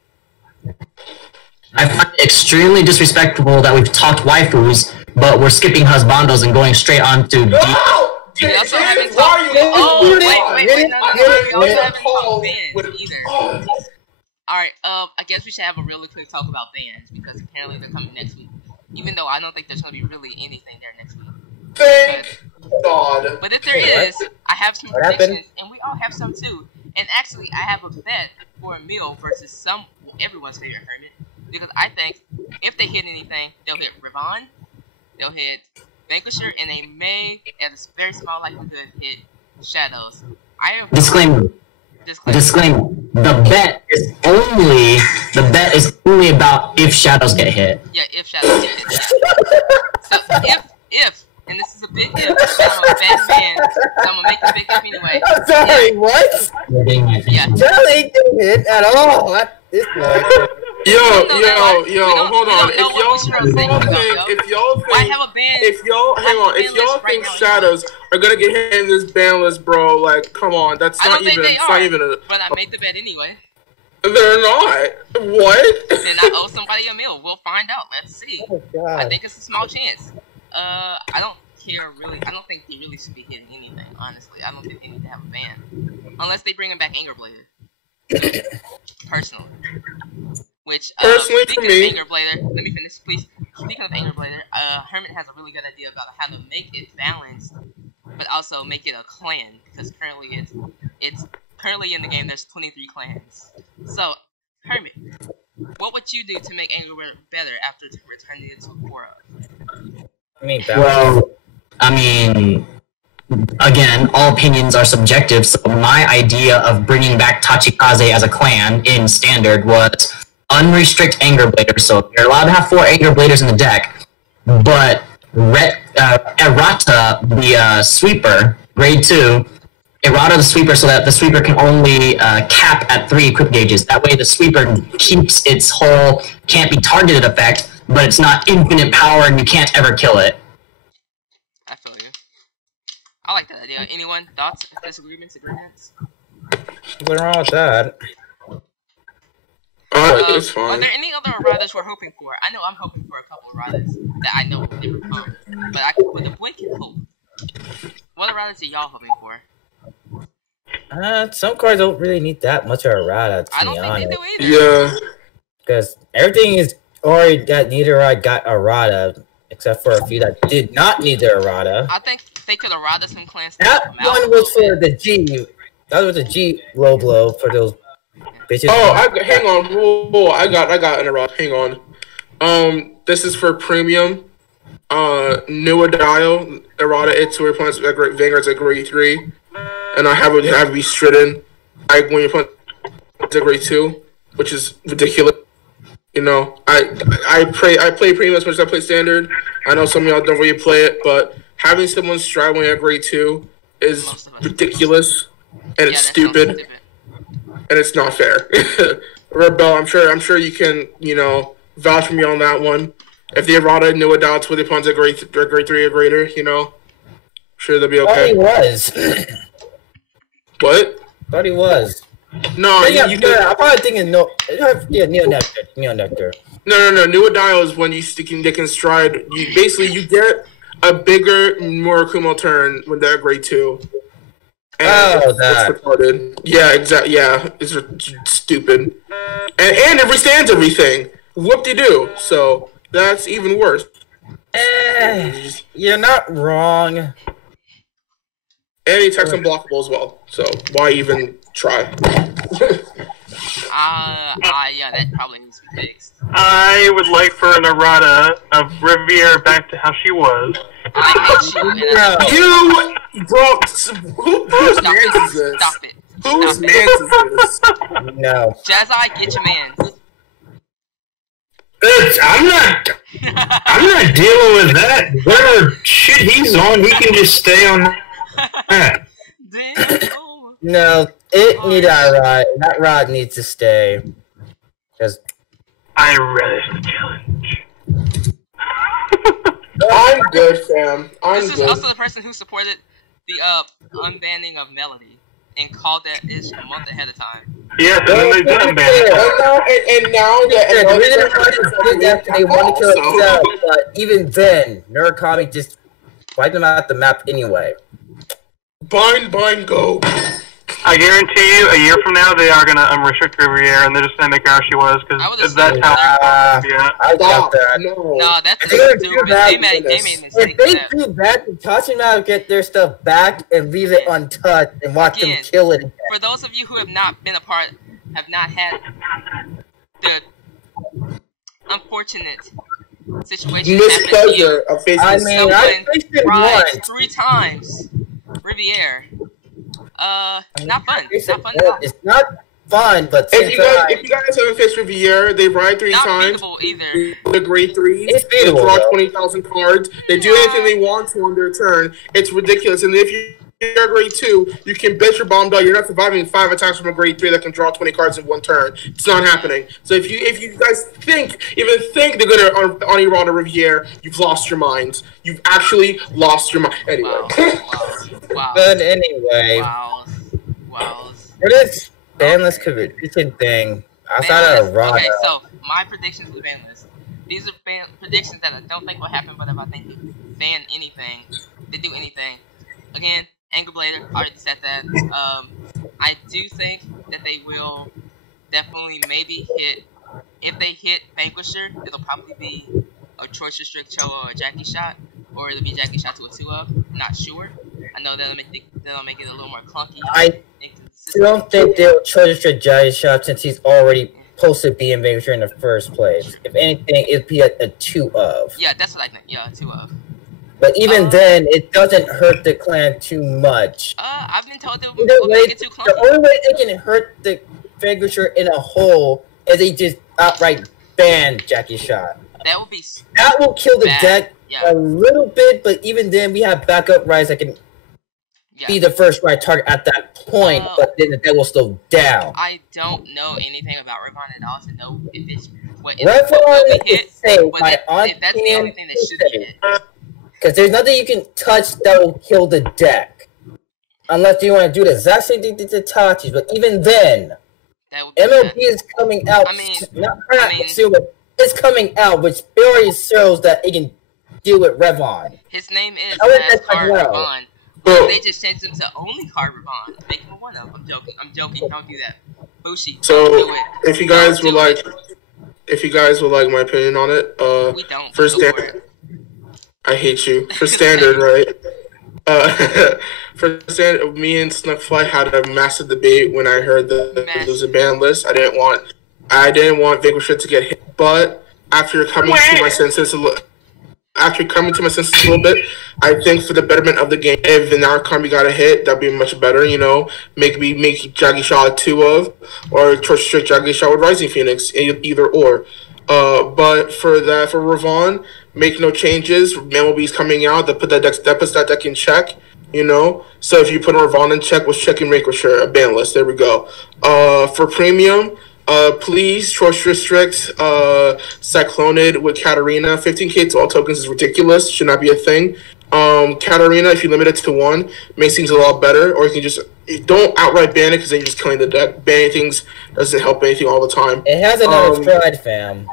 I find it extremely disrespectful that we've talked waifus, but we're skipping husbandos and going straight on to We also haven't talked. Oh wait. We also haven't talked bans either. Alright, I guess we should have a really quick talk about bans, because apparently they're coming next week. Even though I don't think there's going to be really anything there next week. Thank God. But if there is, I have some predictions, and we all have some too. And actually, I have a bet for a meal versus everyone's favorite hermit. Because I think, if they hit anything, they'll hit Ravon, they'll hit Vanquisher, and they may, at a very small likelihood, hit Shadows. Disclaimer. The bet is only about if Shadows get hit. Yeah, if Shadows get hit. So if, and this is a big if, I'm a bad fan, so I'm gonna make the big if anyway. I'm sorry, what? Yeah. Shadows ain't getting hit at all. Yo, hold on. If y'all think Shadows are gonna get hit in this ban list, bro, like, come on, that's not even a. But I made the bet anyway. They're not. What? Then I owe somebody a meal. We'll find out. Let's see. Oh, God. I think it's a small chance. I don't care really. I don't think they really should be hitting anything. Honestly, I don't think they need to have a ban unless they bring back Anger Blader. Personally. Which, personally, speaking for me, of Anger Blader, let me finish, please. Speaking of Anger Blader, Hermit has a really good idea about how to make it balanced, but also make it a clan, because currently it's currently in the game there's 23 clans. So, Hermit, what would you do to make Anger Blader better after returning it to Quora? Well, I mean, again, all opinions are subjective, so my idea of bringing back Tachikaze as a clan in Standard was unrestrict Anger Blader, so you're allowed to have 4 Anger Bladers in the deck, but Errata, the sweeper, grade 2, Errata the sweeper so that the sweeper can only cap at 3 equip gauges. That way the sweeper keeps its whole can't be targeted effect, but it's not infinite power and you can't ever kill it. I feel you. I like that idea. Anyone? Thoughts? Disagreements? Agreements? What's wrong with that? It's fine. Are there any other erratas we're hoping for? I know I'm hoping for a couple erratas that I know will never come, but the boy can hope. What erratas are y'all hoping for? Some cards don't really need that much of errata, to I don't be think honest. they do either. Yeah. Because everything is already that neither I got errata, except for a few that did not need the errata. I think they could errata some clans. That one was for the G. That was the G low blow for those bitches. Oh, hang on. Whoa, I got an errata. Hang on. This is for premium. New dial errata. It's where points at great Vanguard's at grade 3, and I have to be stridden. When you put at grade 2, which is ridiculous. You know, I play premium as much as I play standard. I know some of y'all don't really play it, but having someone stride when at grade 2 is ridiculous, and it's stupid, and it's not fair. Rebel, I'm sure you can, vouch for me on that one. If the errata knew adults with the opponents at grade 3 or greater, I'm sure they'll be okay. Thought he was. What? Thought he was. No, I'm probably thinking Neo Nectar. No. New dial is when they can stride. You get a bigger Murakumo turn when they're at grade 2. And that. It's retarded. Yeah, exactly. Yeah, it's stupid. And it restands everything. Whoop-de-doo. So that's even worse. You're not wrong. And he attacks unblockable as well. So why even try? Yeah, that probably needs to be fixed. I would like for an errata of Riviera back to how she was. I hate you. You brought whose mans is this? Stop it. Whose mans is this? No. Jazai, get your mans. I'm not dealing with that. Whatever shit he's on, he can just stay on that. Damn. No, it needs that rod. That rod needs to stay. Because I relish the challenge. I'm good, fam. This is also the person who supported the unbanning of Melody and called that ish a month ahead of time. Yeah, and then they did unban it. And now the reason did that they want to kill himself, but even then, Murakami just wiped him out the map anyway. Bind, go. I guarantee you, a year from now, they are gonna restrict Riviera, and they're just gonna make her how she was, because that's how. Yeah. I doubt that. No, that's stupid. They made mistakes. If they do that, then Touching out get their stuff back and leave it untouched and watch them kill it again. For those of you who have not been a part, have not had the unfortunate situation happen to you. I mean, I faced it once 3 times. Riviera. Not fun. Not fun at all. It's not fun, but if you guys haven't faced Riviera, they ride 3 times. Not either. The grade 3s. It's they beatable, draw 20,000 cards. They do anything they want to on their turn. It's ridiculous. And if you're grade 2, you can bet your bomb down you're not surviving 5 attacks from a grade 3 that can draw 20 cards in one turn. It's not happening. So if you guys even think they're gonna on Iran or Riviera, you've lost your minds. You've actually lost your mind. Anyway. Wow. But anyway. Wow. For this banless competition thing, outside of Raw. Okay, so my predictions for the ban list. These are predictions that I don't think will happen, but if I think they ban anything, they do anything. Again, Anger Blader, already said that. I do think that they will definitely maybe hit. If they hit Vanquisher, it'll probably be a Choice Restrict Cho or a Jackie Shot, or it'll be Jackie Shot to a 2-of. Not sure. I know that'll make it a little more clunky. I don't think they'll Choice Restrict Jackie Shot since he's already posted being Vanquisher in the first place. If anything, it'd be a 2-of. Yeah, that's what I think. Yeah, a 2-of. But even then, it doesn't hurt the clan too much. I've been told they'll make it too clunky. The only way they can hurt the Vanquisher in a whole is they just outright ban Jackie Shot. That will kill the deck a little bit, but even then, we have backup rights that can be the first right target at that point, but then the deck will slow down. I don't know anything about Revon at all to know if it's what Revon if that's the only thing that should be hit. Because there's nothing you can touch that will kill the deck. Unless you want to do the exact same thing to Tachi's, but even then, MLB is coming out. It's coming out, which already shows that it can deal with Revon. His name is NASCAR Revon. But they just changed him to only Car Revon. Make him a one up. I'm joking. Don't do that. Bushi. So if you guys would like my opinion on it, we don't. For standard, I hate you. For standard, right? For standard, me and Snuckfly had a massive debate when I heard that there was a ban list. I didn't want Vanquisher to get hit, but after coming to my senses a little bit, I think for the betterment of the game, if the Narukami got a hit, that'd be much better. You know, make Jaggy Shaw a 2-of, or Trick Jaggy Shaw with Rising Phoenix, either or. But for Revon, make no changes. MLB's coming out. That puts that deck in check. You know, so if you put Revon in check, was checking Vanquisher a ban list. There we go. For premium. Please, Choice Restrict, Cyclonid with Katarina. 15k to all tokens is ridiculous. Should not be a thing. Katarina, if you limit it to 1, makes things a lot better. Or you can just, don't outright ban it because then you're just killing the deck. Banning things doesn't help anything all the time. It has another stride, fam.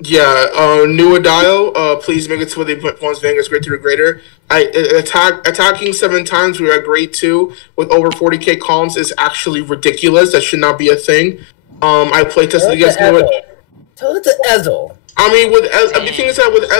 Yeah, New Adio, please make it to where the opponent's Vanguard is grade 3 or greater. Attacking 7 times, we're at grade 2 with over 40k columns is actually ridiculous. That should not be a thing. I play tested against New Adio. Tell it to Ezel. I mean, the thing is that with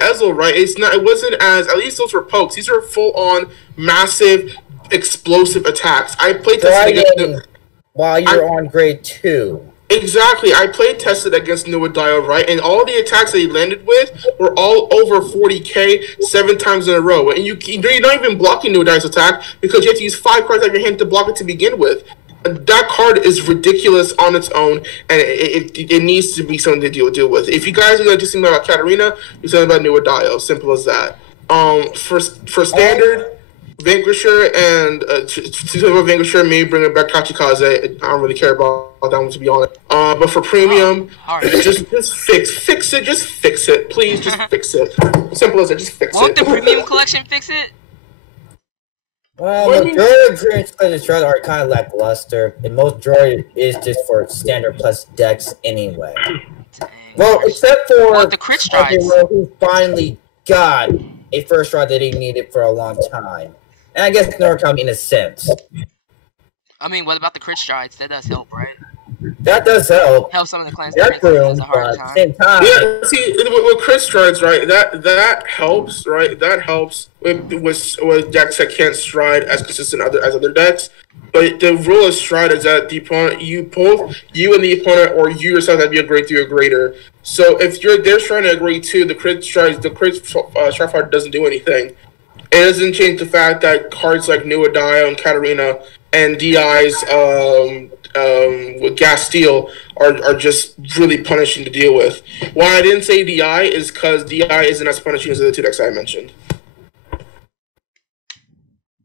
Ezel, right? It wasn't as, at least those were pokes. These are full on massive explosive attacks. I played tested against while you're on grade 2. Exactly. I played tested against New Adio, right? And all the attacks that he landed with were all over 40k 7 times in a row. And you're not even blocking New Adio's attack because you have to use 5 cards out of your hand to block it to begin with. That card is ridiculous on its own, and it needs to be something to deal with. If you guys are going to do something about Katarina, do something about New Adio. Simple as that. For standard, Vanquisher and Vanquisher, maybe bring it back Kachikaze. I don't really care about that one, to be honest. But for premium, just fix it. Just fix it, please. Just fix it. Simple as that. Just fix it. Won't the premium collection fix it? Well, the majority of Dreams Collection Shards are kind of lackluster, and most majority is just for standard plus decks anyway. Dang. Well, except for the crit strides, who finally got a first stride that he needed for a long time. And I guess Narukami in a sense. I mean, what about the crit strides? That does help, right? That does help. Help some of the clans. That's room, but at the same time. Yeah, see, with crit strides, right? That helps, right? That helps with decks that can't stride as consistent as other decks. But the rule of stride is that the opponent, you and the opponent, or you yourself, have to be a grade 3 or greater. So if they're trying to a grade 2, the crit stride fighter doesn't do anything. It doesn't change the fact that cards like New Adio and Katarina and DI's with Gas Steel are just really punishing to deal with. Why I didn't say DI is because DI isn't as punishing as the 2 decks I mentioned.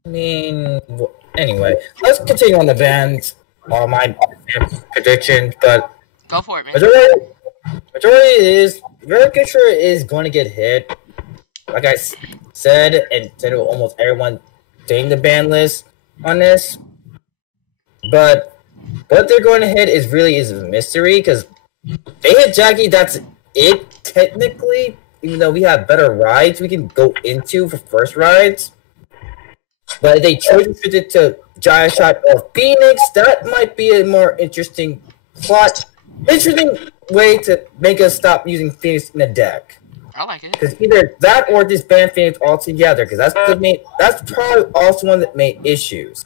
I mean, anyway, let's continue on the bans. All my predictions, but go for it, man. Majority is Vanquisher is going to get hit. Like I said, and said to almost everyone saying the ban list on this, but what they're going to hit is a mystery, because they hit Jackie. That's it technically, even though we have better rides we can go into for first rides. But if they chose to fit it to Giant Shot or Phoenix, that might be a more interesting way to make us stop using Phoenix in the deck. I like it. Because either that or just ban Phoenix altogether, because that's probably also one of the main issues.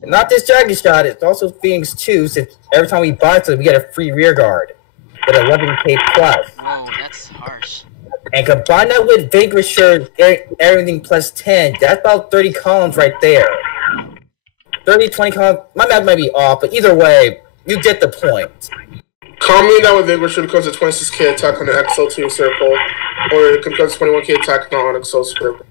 And not just Jaggy Shot, it's also Phoenix too, since every time we buy something, we get a free rear guard with 11k plus. Whoa, that's harsh. And combine that with Vanquisher, everything plus 10, that's about 30 columns right there. 30, 20 columns, my math might be off, but either way, you get the point. Combining that with Vanquisher becomes a 26k attack on the XL2 circle, or it becomes 21k attack on XL circle.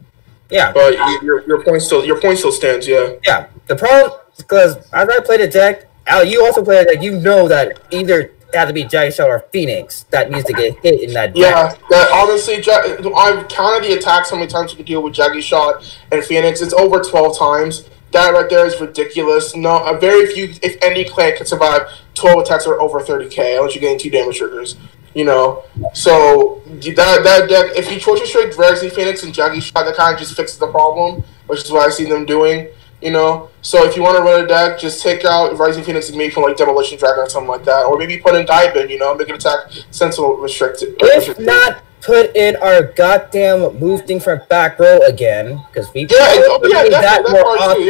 Yeah. But your point still stands, yeah. Yeah. The problem is because as I played a deck, Al, you also played a deck, you know that either it has to be Jaggy Shot or Phoenix that needs to get hit in that deck. Yeah, that honestly, I've counted the attacks how many times you can deal with Jaggy Shot and Phoenix. It's over 12 times. that right there is ridiculous. No, a very few, if any, clan can survive 12 attacks or over 30k unless you're getting 2 damage triggers. You know, so that deck, if you torture straight Rexy Phoenix and Jaggy Shot, that kind of just fixes the problem, which is what I see them doing. You know, so if you want to run a deck, just take out Rising Phoenix and maybe put like Demolition Dragon or something like that, or maybe put in Gaibin. You know, make an attack Sentinel restricted. If not, put in our goddamn move thing from back row again, because we that more often.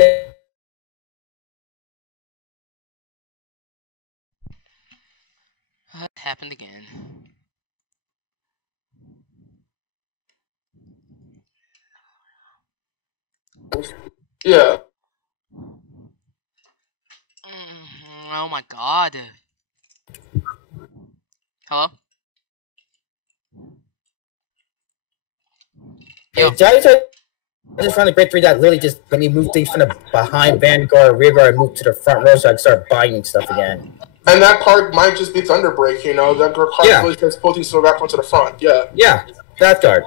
What happened again? Yeah. Oh my god. Hello? Yeah, Giants are just trying to break through that. Literally, just let me move things from the behind Vanguard, rear guard, move to the front row, so I can start buying stuff again. And that card might just be Thunderbreak. You know, that card really takes both things to the back one to the front. Yeah. Yeah, that card.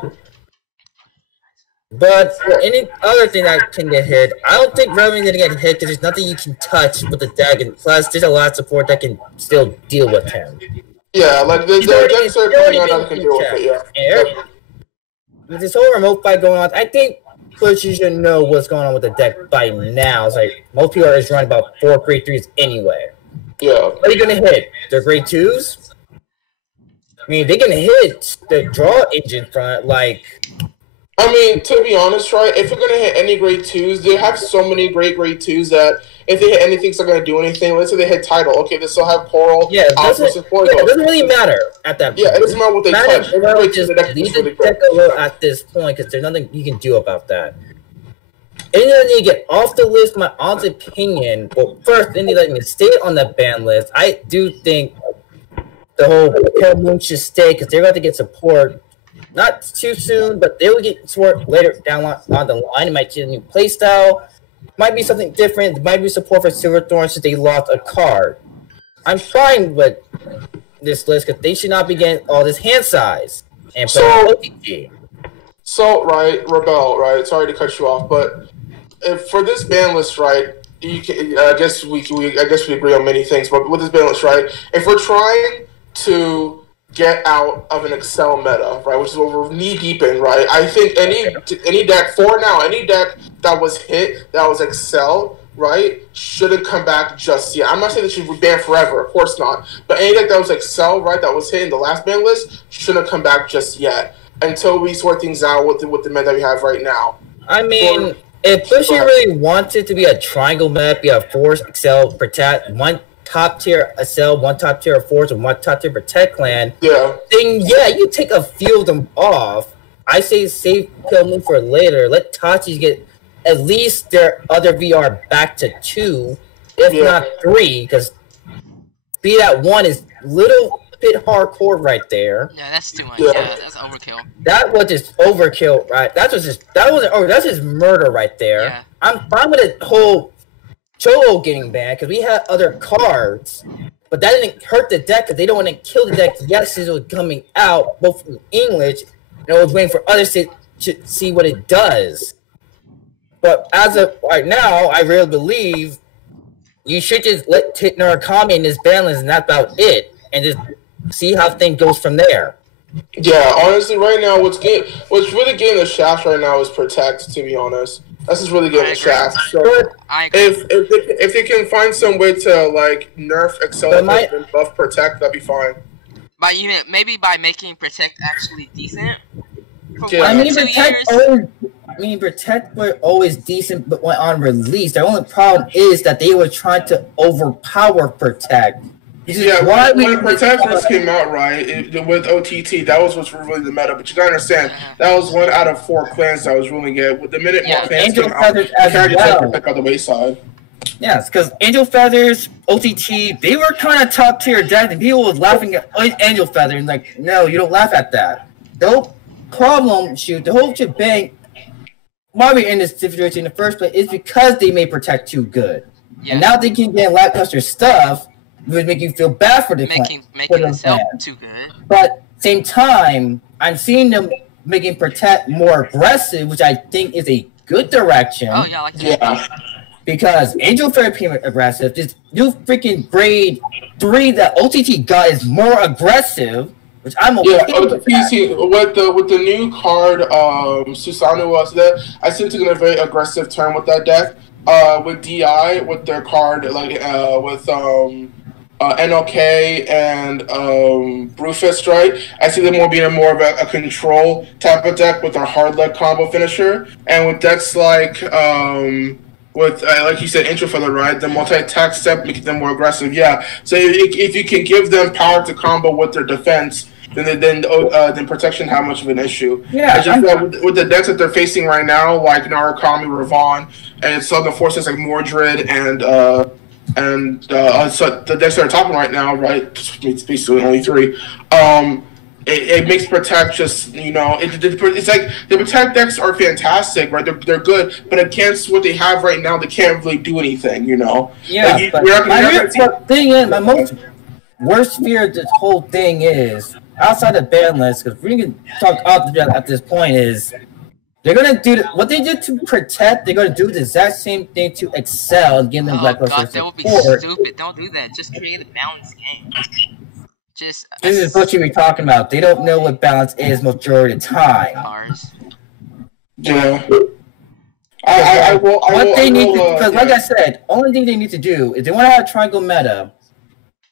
But for any other thing that can get hit, I don't think Reven's gonna get hit because there's nothing you can touch with the deck, and plus there's a lot of support that can still deal with him. Yeah, like the decks are coming out that can deal with it. Yeah. With this whole remote fight going on, I think you should know what's going on with the deck by now. It's like most people are just running about 4 grade 3s anyway. Yeah. What are you gonna hit? Their grade 2s? I mean, they can hit the draw engine front, like. I mean, to be honest, right, if you're going to hit any grade 2s, they have so many great grade 2s that if they hit anything, it's not going to do anything. Let's say they hit Tidal. Okay, they still have Coral. Yeah, it doesn't really matter at that point. Yeah, it doesn't matter what they touch. Just leave the deck alone at this point because there's nothing you can do about that. Anything that you get off the list, my honest opinion, well, first, anything that you stay on the ban list, I do think the whole Pale Moon should stay because they're going to get support. Not too soon, but they will get support later down on the line. It might get a new playstyle. Might be something different. It might be support for Silverthorn since they lost a card. I'm fine with this list because they should not be getting all this hand size. And so, right, Rebel, right? Sorry to cut you off, but if for this ban list, right, you can, I guess we agree on many things, but with this ban list, right, if we're trying to get out of an Excel meta, right, which is what we're knee deep in, right? I think any deck that was hit, that was Excel, right, shouldn't come back just yet. I'm not saying that should be banned forever, of course not. But any deck that was Excel, right, that was hit in the last ban list, shouldn't come back just yet until we sort things out with the meta that we have right now. I mean, if Bushy really wants it to be a triangle meta, be a Force, Excel, Protect, one top tier Excel, one top tier Force, and one top tier Protect clan, then yeah, you take a few of them off. I say save Pale Moon for later. Let Tachi get at least their other VR back to 2, if not 3, because be that 1 is little bit hardcore right there. Yeah, that's too much. Yeah, that's overkill. That was just overkill, right? That's just murder right there. Yeah. I'm fine with the whole Cholo getting banned because we had other cards, but that didn't hurt the deck because they don't want to kill the deck. Yes, it was coming out both in English, and I was waiting for others to see what it does. But as of right now, I really believe you should just let Narukami in this ban list, and that's about it, and just see how things goes from there. Yeah, honestly, right now, what's really getting the shaft right now is Protect. To be honest, that's just really getting the shaft. So if they can find some way to like nerf Accelerate and buff Protect, that'd be fine. Maybe by making Protect actually decent. I mean, Protect were always decent, but went on release. The only problem is that they were trying to overpower Protect. Yeah, when Protect first came out, right, with OTT, that was what's really the meta. But you gotta understand, that was 1 out of 4 clans that was really good. With the minute more clans came out, Protect on the wayside. Yes, because Angel Feathers, OTT, they were kind of top tier deck, and people was laughing at Angel Feather, and like, no, you don't laugh at that. The whole problem, the whole shebang, why we're in this situation in the first place is because they made Protect too good. Yeah. And now they can get lackluster stuff. It would make you feel bad for the making itself too good. But same time, I'm seeing them making Protect more aggressive, which I think is a good direction. Oh yeah, I like that. Because Angel Fairy became aggressive. This new freaking grade 3 that OTT got is more aggressive, which I'm okay with. With the new card, Susanoo was there. I seem to get a very aggressive turn with that deck. With DI, with their card, with NLK and Brewfist, right? I see them more being more of a control type of deck with their hard leg combo finisher, and with decks like like you said, intro for the right, the multi-attack step making them more aggressive. Yeah, so if you can give them power to combo with their defense, then protection have much of an issue. Yeah, it's just that with the decks that they're facing right now, like Narukami, Ravon, and Southern Forces like Mordred so the decks that are topping right now, right? It's basically only 3. It makes protect just it's like the protect decks are fantastic, right? They're good, but against what they have right now, they can't really do anything, Yeah, my most worst fear of this whole thing is outside the ban list, because we can talk at this point is. They're gonna do what they did to protect. They're gonna do the exact same thing to excel and give them lackluster support. That would be stupid. Don't do that. Just create a balanced game. This is what you were talking about. They don't know what balance is majority of the time. Yeah. Because like I said, only thing they need to do is they want to have a triangle meta.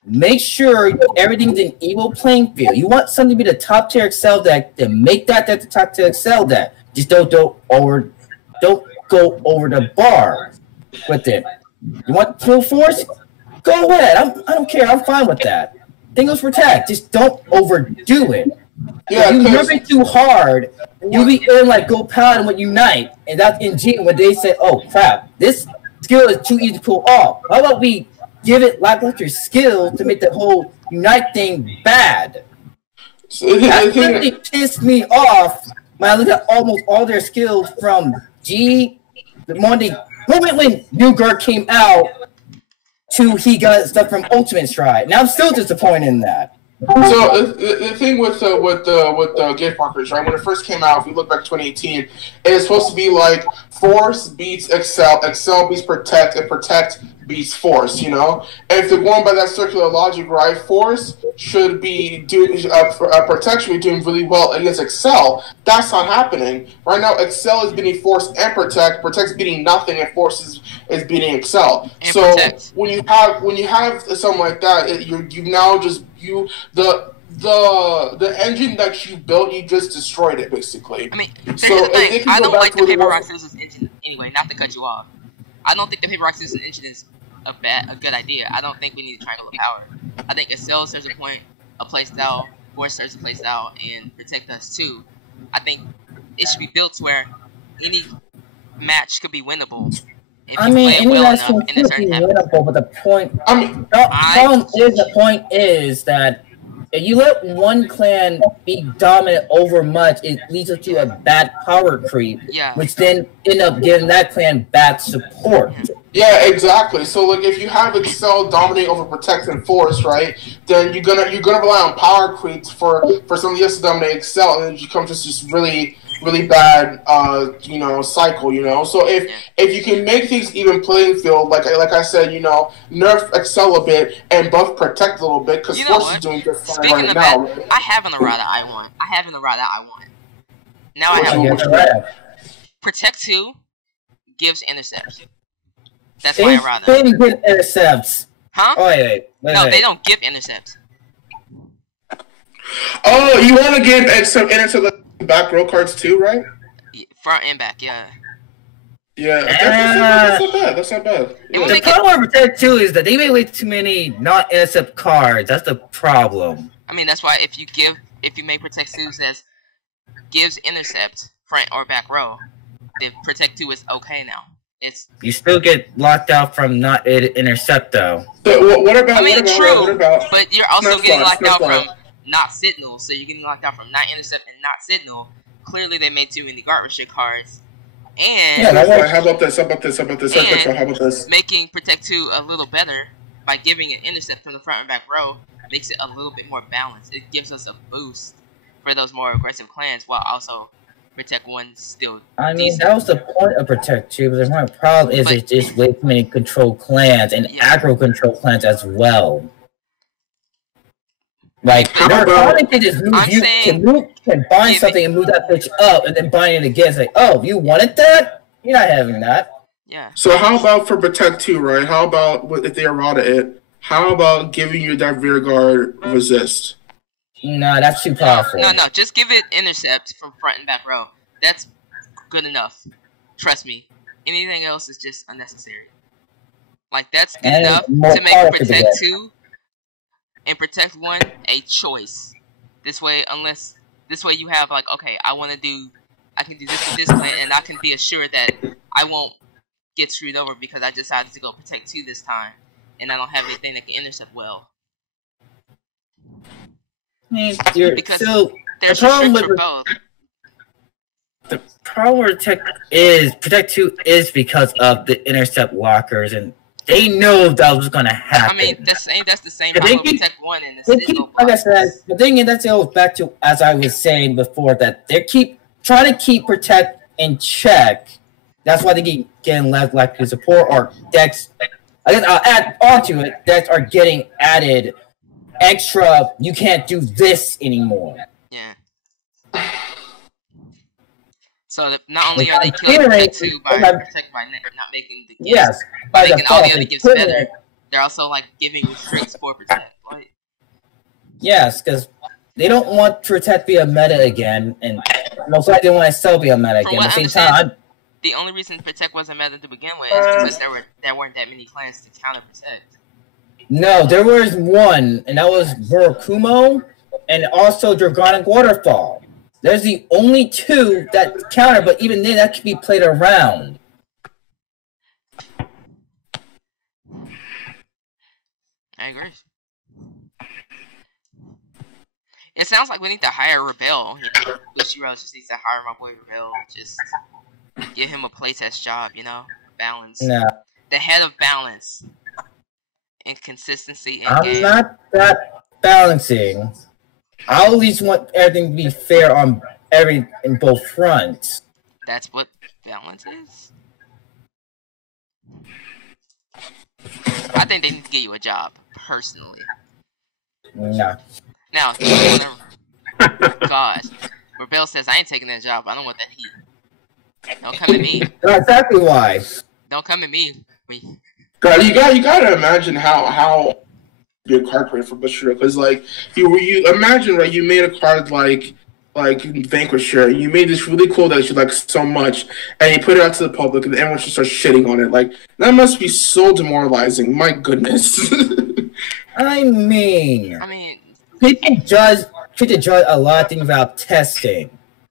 Make sure everything's in equal playing field. You want something to be the top tier Excel deck, then make that the top tier Excel deck. Just don't go over the bar with it. You want full force? Go ahead. I don't care. I'm fine with that. Thing goes protect. Just don't overdo it. Yeah, if you rub it too hard, you'll be in like Go Paladin with Unite, and that's in G when they say, "Oh crap, this skill is too easy to pull off." How about we give it lackluster skill to make the whole Unite thing bad? That really pissed me off. When I look at almost all their skills from G, the moment when Newgard came out, to he got stuff from Ultimate Stride. Now I'm still disappointed in that. So the thing with gift markers, right? When it first came out, if we look back to 2018, it is supposed to be like Force beats Excel, Excel beats Protect, and Protect beats Force. And if they're going by that circular logic, right? Force should be doing Protect should be doing really well against Excel. That's not happening right now. Excel is beating Force and Protect. Protect's beating nothing, and Force is beating Excel. And so Protect. when you have something like that, the engine that you built, you just destroyed it basically. I mean, so I don't like the paper rock scissors engine anyway. Not to cut you off, I don't think the paper rock scissors engine is a good idea. I don't think we need a triangle of power. I think Excel serves a point, a playstyle, Force serves a playstyle, and Protect us too. I think it should be built where any match could be winnable. Any match can be winnable, but the point, the point is that if you let one clan be dominant over much, it leads up to a bad power creep, which then end up giving that clan bad support. Yeah, exactly. So like if you have Excel dominating over Protect and Force, right, then you're gonna rely on power creeps for somebody else to dominate Excel, and then it becomes just really bad cycle. So if you can make things even playing field, like I said, nerf Excel a bit and buff Protect a little bit, because Force is doing just fine right now. I have an errata I want. Now I have Protect 2 gives intercepts. That's my errata. They give intercepts. Huh? Oh, wait. No, they don't give intercepts. Oh, you want to give some intercept back row cards too, right? Front and back, yeah. Yeah, that's not bad. Yeah. The problem with Protect 2 is that they made way too many non-intercept cards. That's the problem. I mean, that's why if you make Protect 2 says gives intercept front or back row, then Protect 2 is okay now. You still get locked out from not intercept though. So what about? True, but you're also getting locked out from not Sentinel, so you're getting locked out from not intercept and not Sentinel. Clearly, they made too many guard restrict cards, and how about this? How about this? Making Protect 2 a little better by giving an intercept from the front and back row makes it a little bit more balanced. It gives us a boost for those more aggressive clans while also Protect 1 still I mean, decent. that was the point of Protect 2, but the one problem is it's just way too many control clans and aggro control clans as well. Like, they're trying to just move, can bind something and move that bitch up and then bind it again. It's like, oh, you wanted that? You're not having that. Yeah. So how about for Protect 2, right? How about if they errata it? How about giving you that rear guard resist? Nah, that's too powerful. No, just give it intercept from front and back row. That's good enough. Trust me. Anything else is just unnecessary. Like, that's good enough to make Protect 2 and Protect 1 a choice. This way you have, like, okay, I can do this with this clan, and I can be assured that I won't get screwed over because I decided to go Protect 2 this time, and I don't have anything that can intercept well. Because there's restrictions for both. The problem with Protect 2 is because of the intercept walkers, and they know that was going to happen. I mean, that's the same problem with Protect 1 and the like I said, the thing is, that goes back to, as I was saying before, that they keep trying to keep Protect in check. That's why they keep getting left like support, or decks. I guess I'll add onto it, decks are getting added extra. You can't do this anymore. Yeah. So that not only are they killing Protect 2 by Protect by not making the gifts, making all the other gifts better, they're also like giving restricts for Protect. Right? Yes, because they don't want Protect to be a meta again, and most likely they want to still be a meta again. At the same time, the only reason Protect wasn't meta to begin with is because there weren't that many clans to counter Protect. No, there was one, and that was Murakumo, and also Dragonic Waterfall. There's the only 2 that counter, but even then, that can be played around. I agree. It sounds like we need to hire Rebel. You know, Bushiroad just needs to hire my boy Rebel. Just give him a playtest job, you know? Balance. No. The head of balance. And consistency in I'm game. not that balancing. I at least want everything to be fair on in both fronts. That's what balance is? I think they need to get you a job, personally. No. Now, gosh, Rebel says, I ain't taking that job. I don't want that heat. Don't come at me. That's exactly why. Don't come at me. God, you gotta imagine how your card created for Bushiroad, because like you imagine, right? You made a card like Vanquisher. You made this really cool that you like so much, and you put it out to the public, and everyone just starts shitting on it. Like, that must be so demoralizing. My goodness. I mean, people judge a lot of things without testing.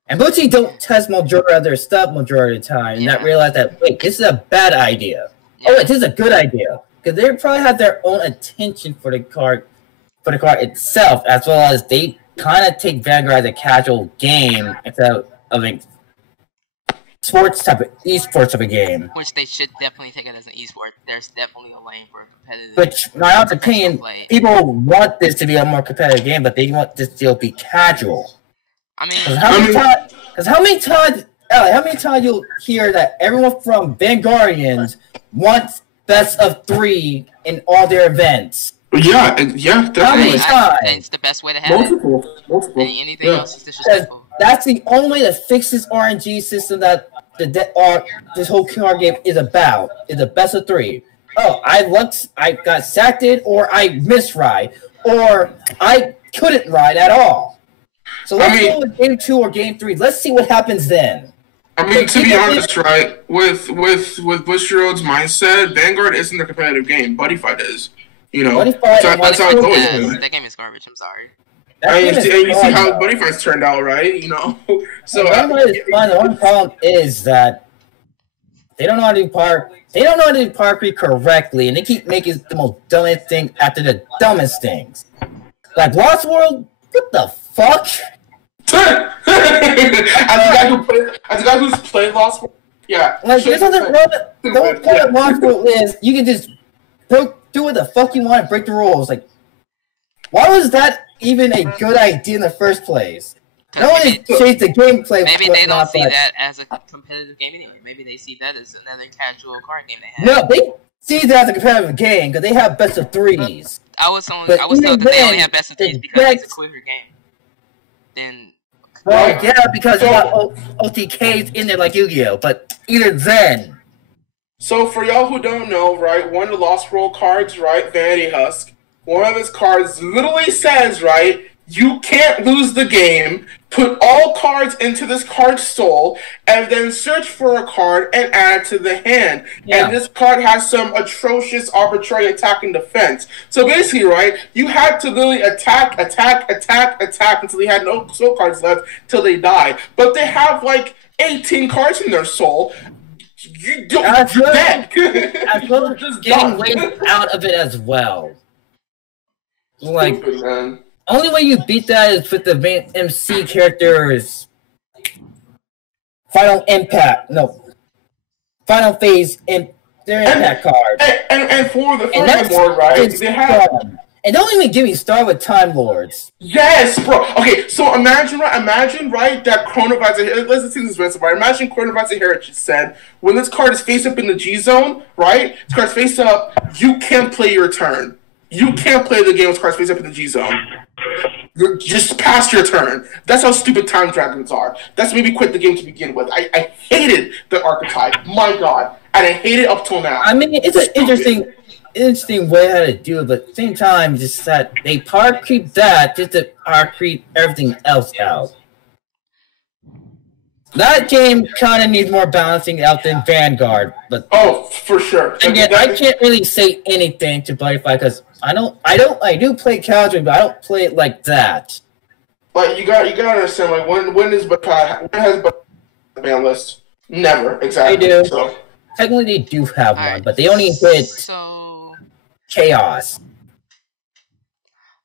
And Bootsy don't test majority of their stuff majority of the time, and not realize that, wait, this is a bad idea. Oh, wait, this is a good idea. Because they probably have their own attention for the card itself, as well as they kind of take Vanguard as a casual game instead of a esports type of game. Which they should definitely take it as an esport. There's definitely a lane for a competitive. Which, in my opinion, people want this to be a more competitive game, but they want this to still be casual. I mean, because how many times you'll hear that everyone from Vanguardians wants best of 3 in all their events? Yeah, definitely. How many times? It's the best way to have multiple. Anything else is disrespectful. That's the only way to fix this RNG system that this whole card game is about. Is a best of 3. Oh, I got sacked or I misride, or I couldn't ride at all. So let's go with game 2 or game 3. Let's see what happens then. I mean, to be honest, right, with Bushiroad's mindset, Vanguard isn't a competitive game. Buddy Fight is. You know, that's how it's always. That game is garbage. I'm sorry. And you see how Buddy Fights turned out, right? You know, so the one problem is that they don't know how to do parkour correctly, and they keep making the most dumbest thing after the dumbest things. Like Lost World, what the fuck? As a guy who's played Lost World, yeah. Like, there's nothing wrong with the whole point of Lost World is you can just do what the fuck you want and break the rules. Like, why was that even a good idea in the first place? No one changed the gameplay. Maybe they don't see that as a competitive game anyway. Maybe they see that as another casual card game they have. No, they see that as a competitive game because they have best of threes. I was told that they only have best of threes because it's a quicker game. Then. Well, yeah, because you got OTKs in there like Yu-Gi-Oh! But either then. So for y'all who don't know, right, one of the Lost World cards, right, Vanity Husk, one of his cards literally says, right, you can't lose the game, put all cards into this card soul, and then search for a card and add it to the hand. Yeah. And this card has some atrocious arbitrary attack and defense. So basically, right, you had to literally attack until they had no soul cards left till they die. But they have like 18 cards in their soul. You don't dead. As well as getting ways out of it as well. Like, stupid, man. Only way you beat that is with the main MC character's final phase in their impact card. And for the furthermore, right, they have. And don't even get me started with Time Lords. Yes, bro. Okay, so imagine, right, that Chronovisor. Let's see this rest right. Imagine Chronovisor Heritage said, when this card is face up in the G zone, right? This card's face up, you can't play your turn. You can't play the game with cards face up in the G zone. You're just past your turn. That's how stupid Time Dragons are. That's maybe quit the game to begin with. I hated the archetype. My God. And I hate it up till now. I mean, it's an interesting way how to do it, but at the same time, just that they power creep that just to power creep everything else out. That game kind of needs more balancing out than Vanguard, but for sure. And yet, I can't really say anything to Butterfly because I do play casually, but I don't play it like that. Like you got to understand, like when has Butterfly ban list? Never, exactly. They do. So. Technically, they do have one, but they only hit Chaos.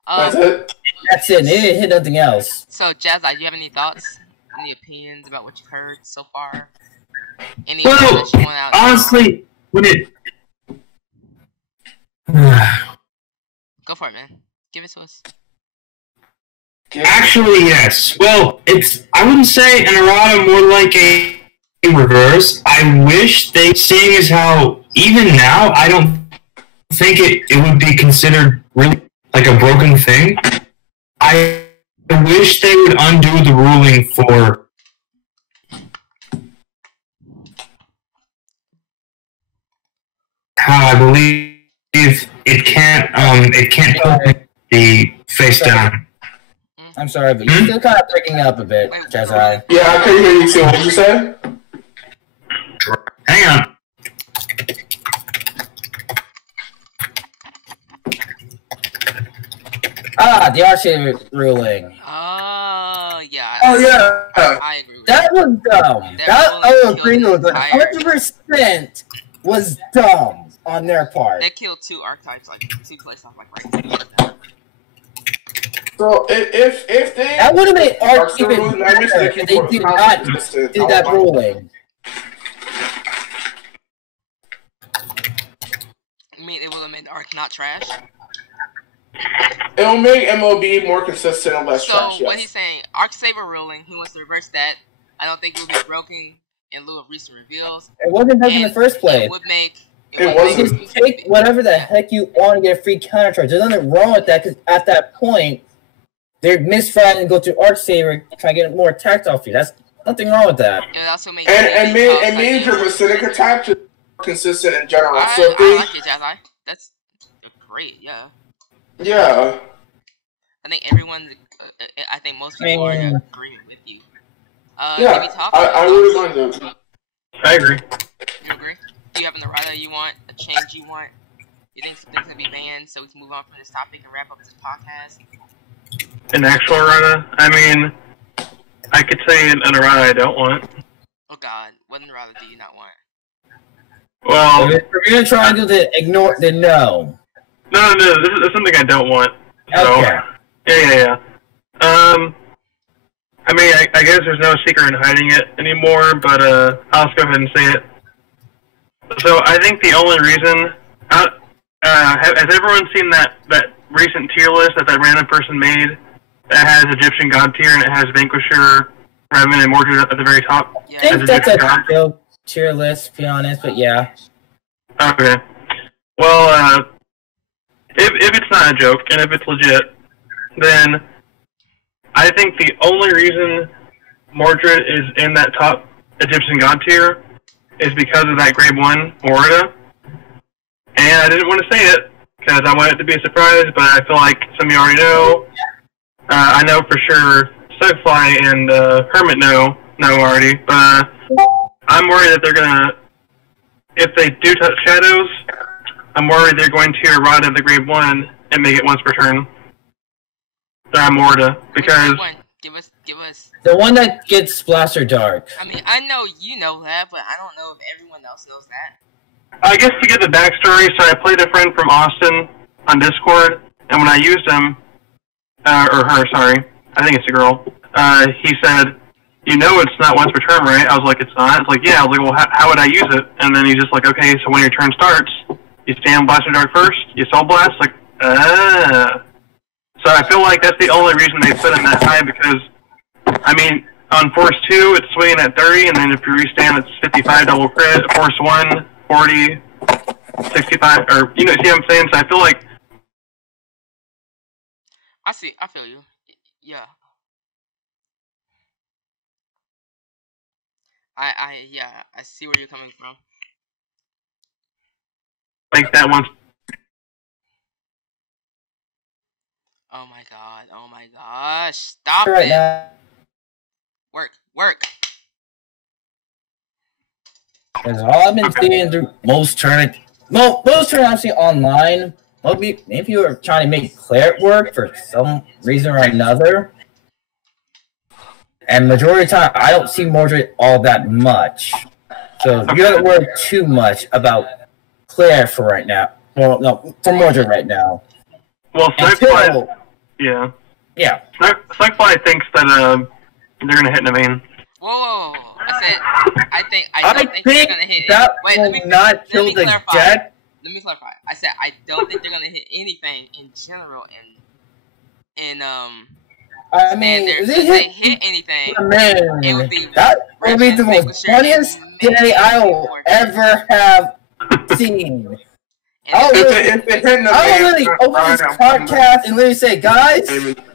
That's it. That's it. They didn't hit nothing else. So, Jazza, do you have any thoughts? Any opinions about what you've heard so far? Any well, you want out honestly, when it... Go for it, man. Give it to us. Actually, yes. Well, I wouldn't say an errata, more like a reverse. I wish they, seeing as how, even now, I don't think it would be considered really like a broken thing. I wish they would undo the ruling for how I believe it can't be face down. I'm sorry, but you're still kind of breaking up a bit, Jazai. Yeah, I couldn't hear you too. What did you say? Hang on. The RC ruling. Oh, yeah. I agree with that. That was dumb. I agree with it. 100% was dumb on their part. They killed two archetypes, like two places off, like right. So if they that would have made Arc even better if they did not do that ruling. You mean it would have made Arc not trash? It'll make MLB more consistent and less trash. So what he's saying, Arc Saber ruling, he wants to reverse that. I don't think it would be broken in lieu of recent reveals. It wasn't broken in the first place. It would make. It wasn't. Just take whatever the heck you want to get a free counter charge. There's nothing wrong with that because at that point, they're misfired and go to Arc Saber try to get more attacks off you. That's nothing wrong with that. It also made and made your acidic attack consistent in general. I like it, Jazai. That's great. Yeah. Yeah. I think everyone. I think most people are in agreement with you. Yeah. I really agree with you. I agree. You agree? Do you have an errata you want? A change you want? You think something's gonna be banned so we can move on from this topic and wrap up this podcast? An actual errata? I mean, I could say an errata I don't want. Oh God, what errata do you not want? Well, if you're trying to ignore the no. No, this is something I don't want. So, okay. Yeah. I mean, I guess there's no secret in hiding it anymore, but I'll just go ahead and say it. So I think the only reason, has everyone seen that recent tier list that random person made It has Egyptian God tier, and it has Vanquisher, Revan, and Mordred at the very top. I think that's a joke tier list, to be honest, but yeah. Okay. Well, if it's not a joke, and if it's legit, then I think the only reason Mordred is in that top Egyptian God tier is because of that Grade 1 Morita. And I didn't want to say it, because I want it to be a surprise, but I feel like some of you already know. I know for sure Sugfly and Hermit know already, but I'm worried that they're gonna, if they do touch Shadows, I'm worried they're going to errata the Grade 1 and make it once per turn. Morita, because... Give us... The one that gets Blaster Dark. I mean, I know you know that, but I don't know if everyone else knows that. I guess to get the backstory, so I played a friend from Austin on Discord, and when I used him, or her, sorry, I think it's a girl, he said, you know it's not once per turn, right? I was like, it's not? It's like, yeah. I was like, well, how would I use it? And then he's just like, okay, so when your turn starts, you stand Blaster Dark first, you Soul Blast, like, So I feel like that's the only reason they put him that high, because, I mean, on Force 2, it's swinging at 30, and then if you restand, it's 55 double crit. Force 1, 40, 65, or, you know, see what I'm saying? So I feel like... I feel you. Yeah. I see where you're coming from. Like that one. Oh my gosh, stop it! Now. Work. Because all I've been seeing through most tournaments I've seen online, maybe you are trying to make Claret work for some reason or another. And majority of the time, I don't see Mordred all that much. So you don't worry too much about Claret for right now. Well, no, for Mordred right now. Well, Sugfly, yeah. Yeah. Sugfly thinks that they're gonna hit Naveen. Whoa! I don't think they're gonna hit. That Wait, will not kill the deck. Let me clarify. I said I don't think they're gonna hit anything in general. I mean, if they hit anything, it would be that would be the most funniest day I will ever have seen. I'll literally open this podcast and literally say, guys,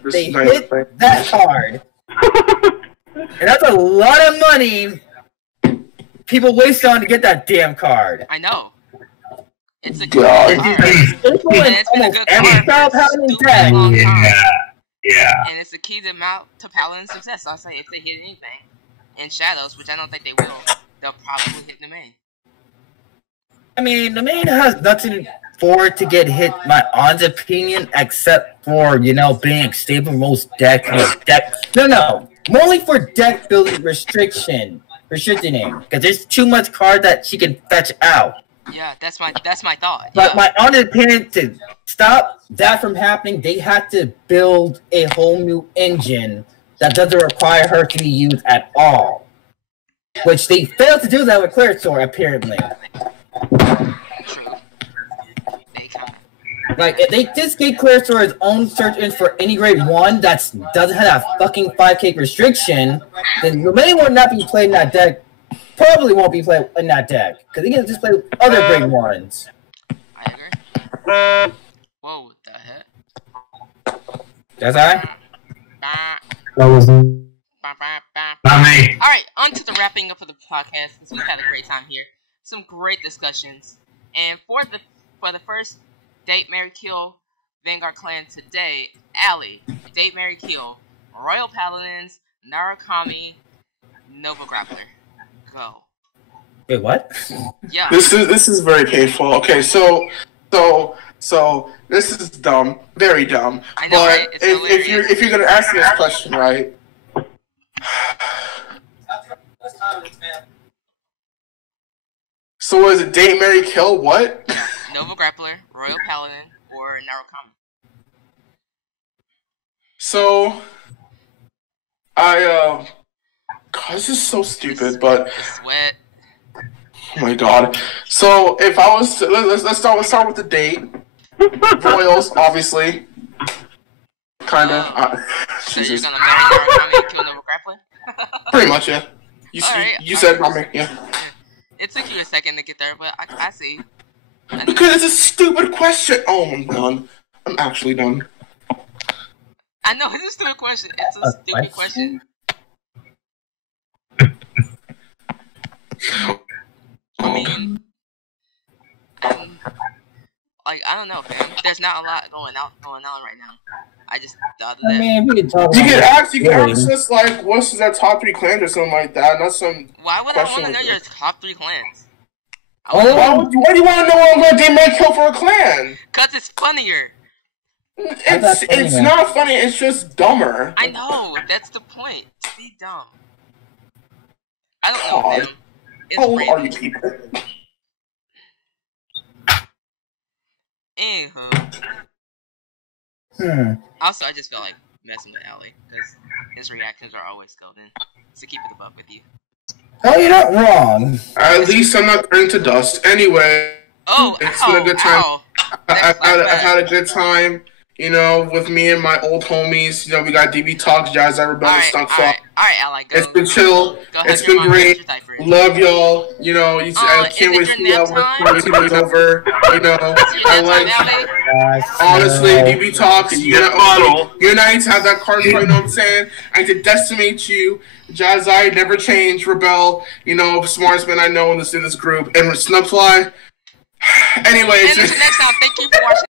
they hit that card. And that's a lot of money people waste on to get that damn card. I know. It's a good card. It's been a good card. Yeah. And it's the key to Paladin's success. So I'll say if they hit anything in Shadows, which I don't think they will, they'll probably hit the main. I mean, the main has nothing for it to get hit, my honest opinion, except for, you know, being stable for most decks. No. Only for deck building restricting him. Because there's too much card that she can fetch out. Yeah, that's my thought. But my honest opinion, to stop that from happening, they had to build a whole new engine that doesn't require her to be used at all. Which they failed to do that with Claret, apparently. True. Like, if they just gave Claret its own search engine for any grade 1 that doesn't have a fucking 5k restriction, then the main one not be played in that deck probably won't be played in that deck. Because he can just play other grade 1s. I agree. Whoa, what the heck? That's alright? That was not me. Alright, on to the wrapping up of the podcast, because we've had a great time here. Some great discussions. And for the first Date, Marry, Kill Vanguard Clan today, Allie, Date, Marry, Kill, Royal Paladins, Narukami, Nova Grappler. Go. Wait, what? Yeah. This is very painful. Okay, so this is dumb, very dumb. I know, but right? if you're gonna ask me this question, right? So was it Date, Marry, Kill? What? Nova Grappler, Royal Paladin, or Narukami. So God, this is so stupid, but Sweat. oh my god. So if I was to, let's start with the date. Royals, obviously. Kinda. So you're gonna make Murakami and kill Nova Grappling? Pretty much, yeah. You said Murakami, yeah. It took you a second to get there, but I see. Because it's a stupid question. Oh, I'm done. I'm actually done. I know, it's a stupid question. It's a stupid question. I mean, I don't know, fam. There's not a lot going on right now. I just thought of that. I mean, we can talk. You can ask us like, what's their top 3 clans or something like that. Not some. Why would I want to know your top 3 clans? Why do you want to know what I'm going to make kill for a clan? Cause it's funnier. It's not funny. It's just dumber. I know. That's the point. Be dumb. I don't know, fam. How old are you people? Anywho. Also, I just felt like messing with Allie because his reactions are always golden. So keep it above with you. Oh, you're not wrong. At least I'm not turning to dust. Anyway, it's been a good time. I've had a good time. You know, with me and my old homies. You know, we got DB Talks, Jazz Rebel, Stunk Fall. Alright, Ally, go. It's been chill. It's been great. Love y'all. You know, I can't wait to see y'all when it's over. You know, I like. Honestly, DB Talks. You and I need to have that card fight. You know what I'm saying? I need to decimate you. Jazz never change. Rebel. You know, smartest man I know in this group. And Snubfly. Anyway, and until next time, thank you for watching.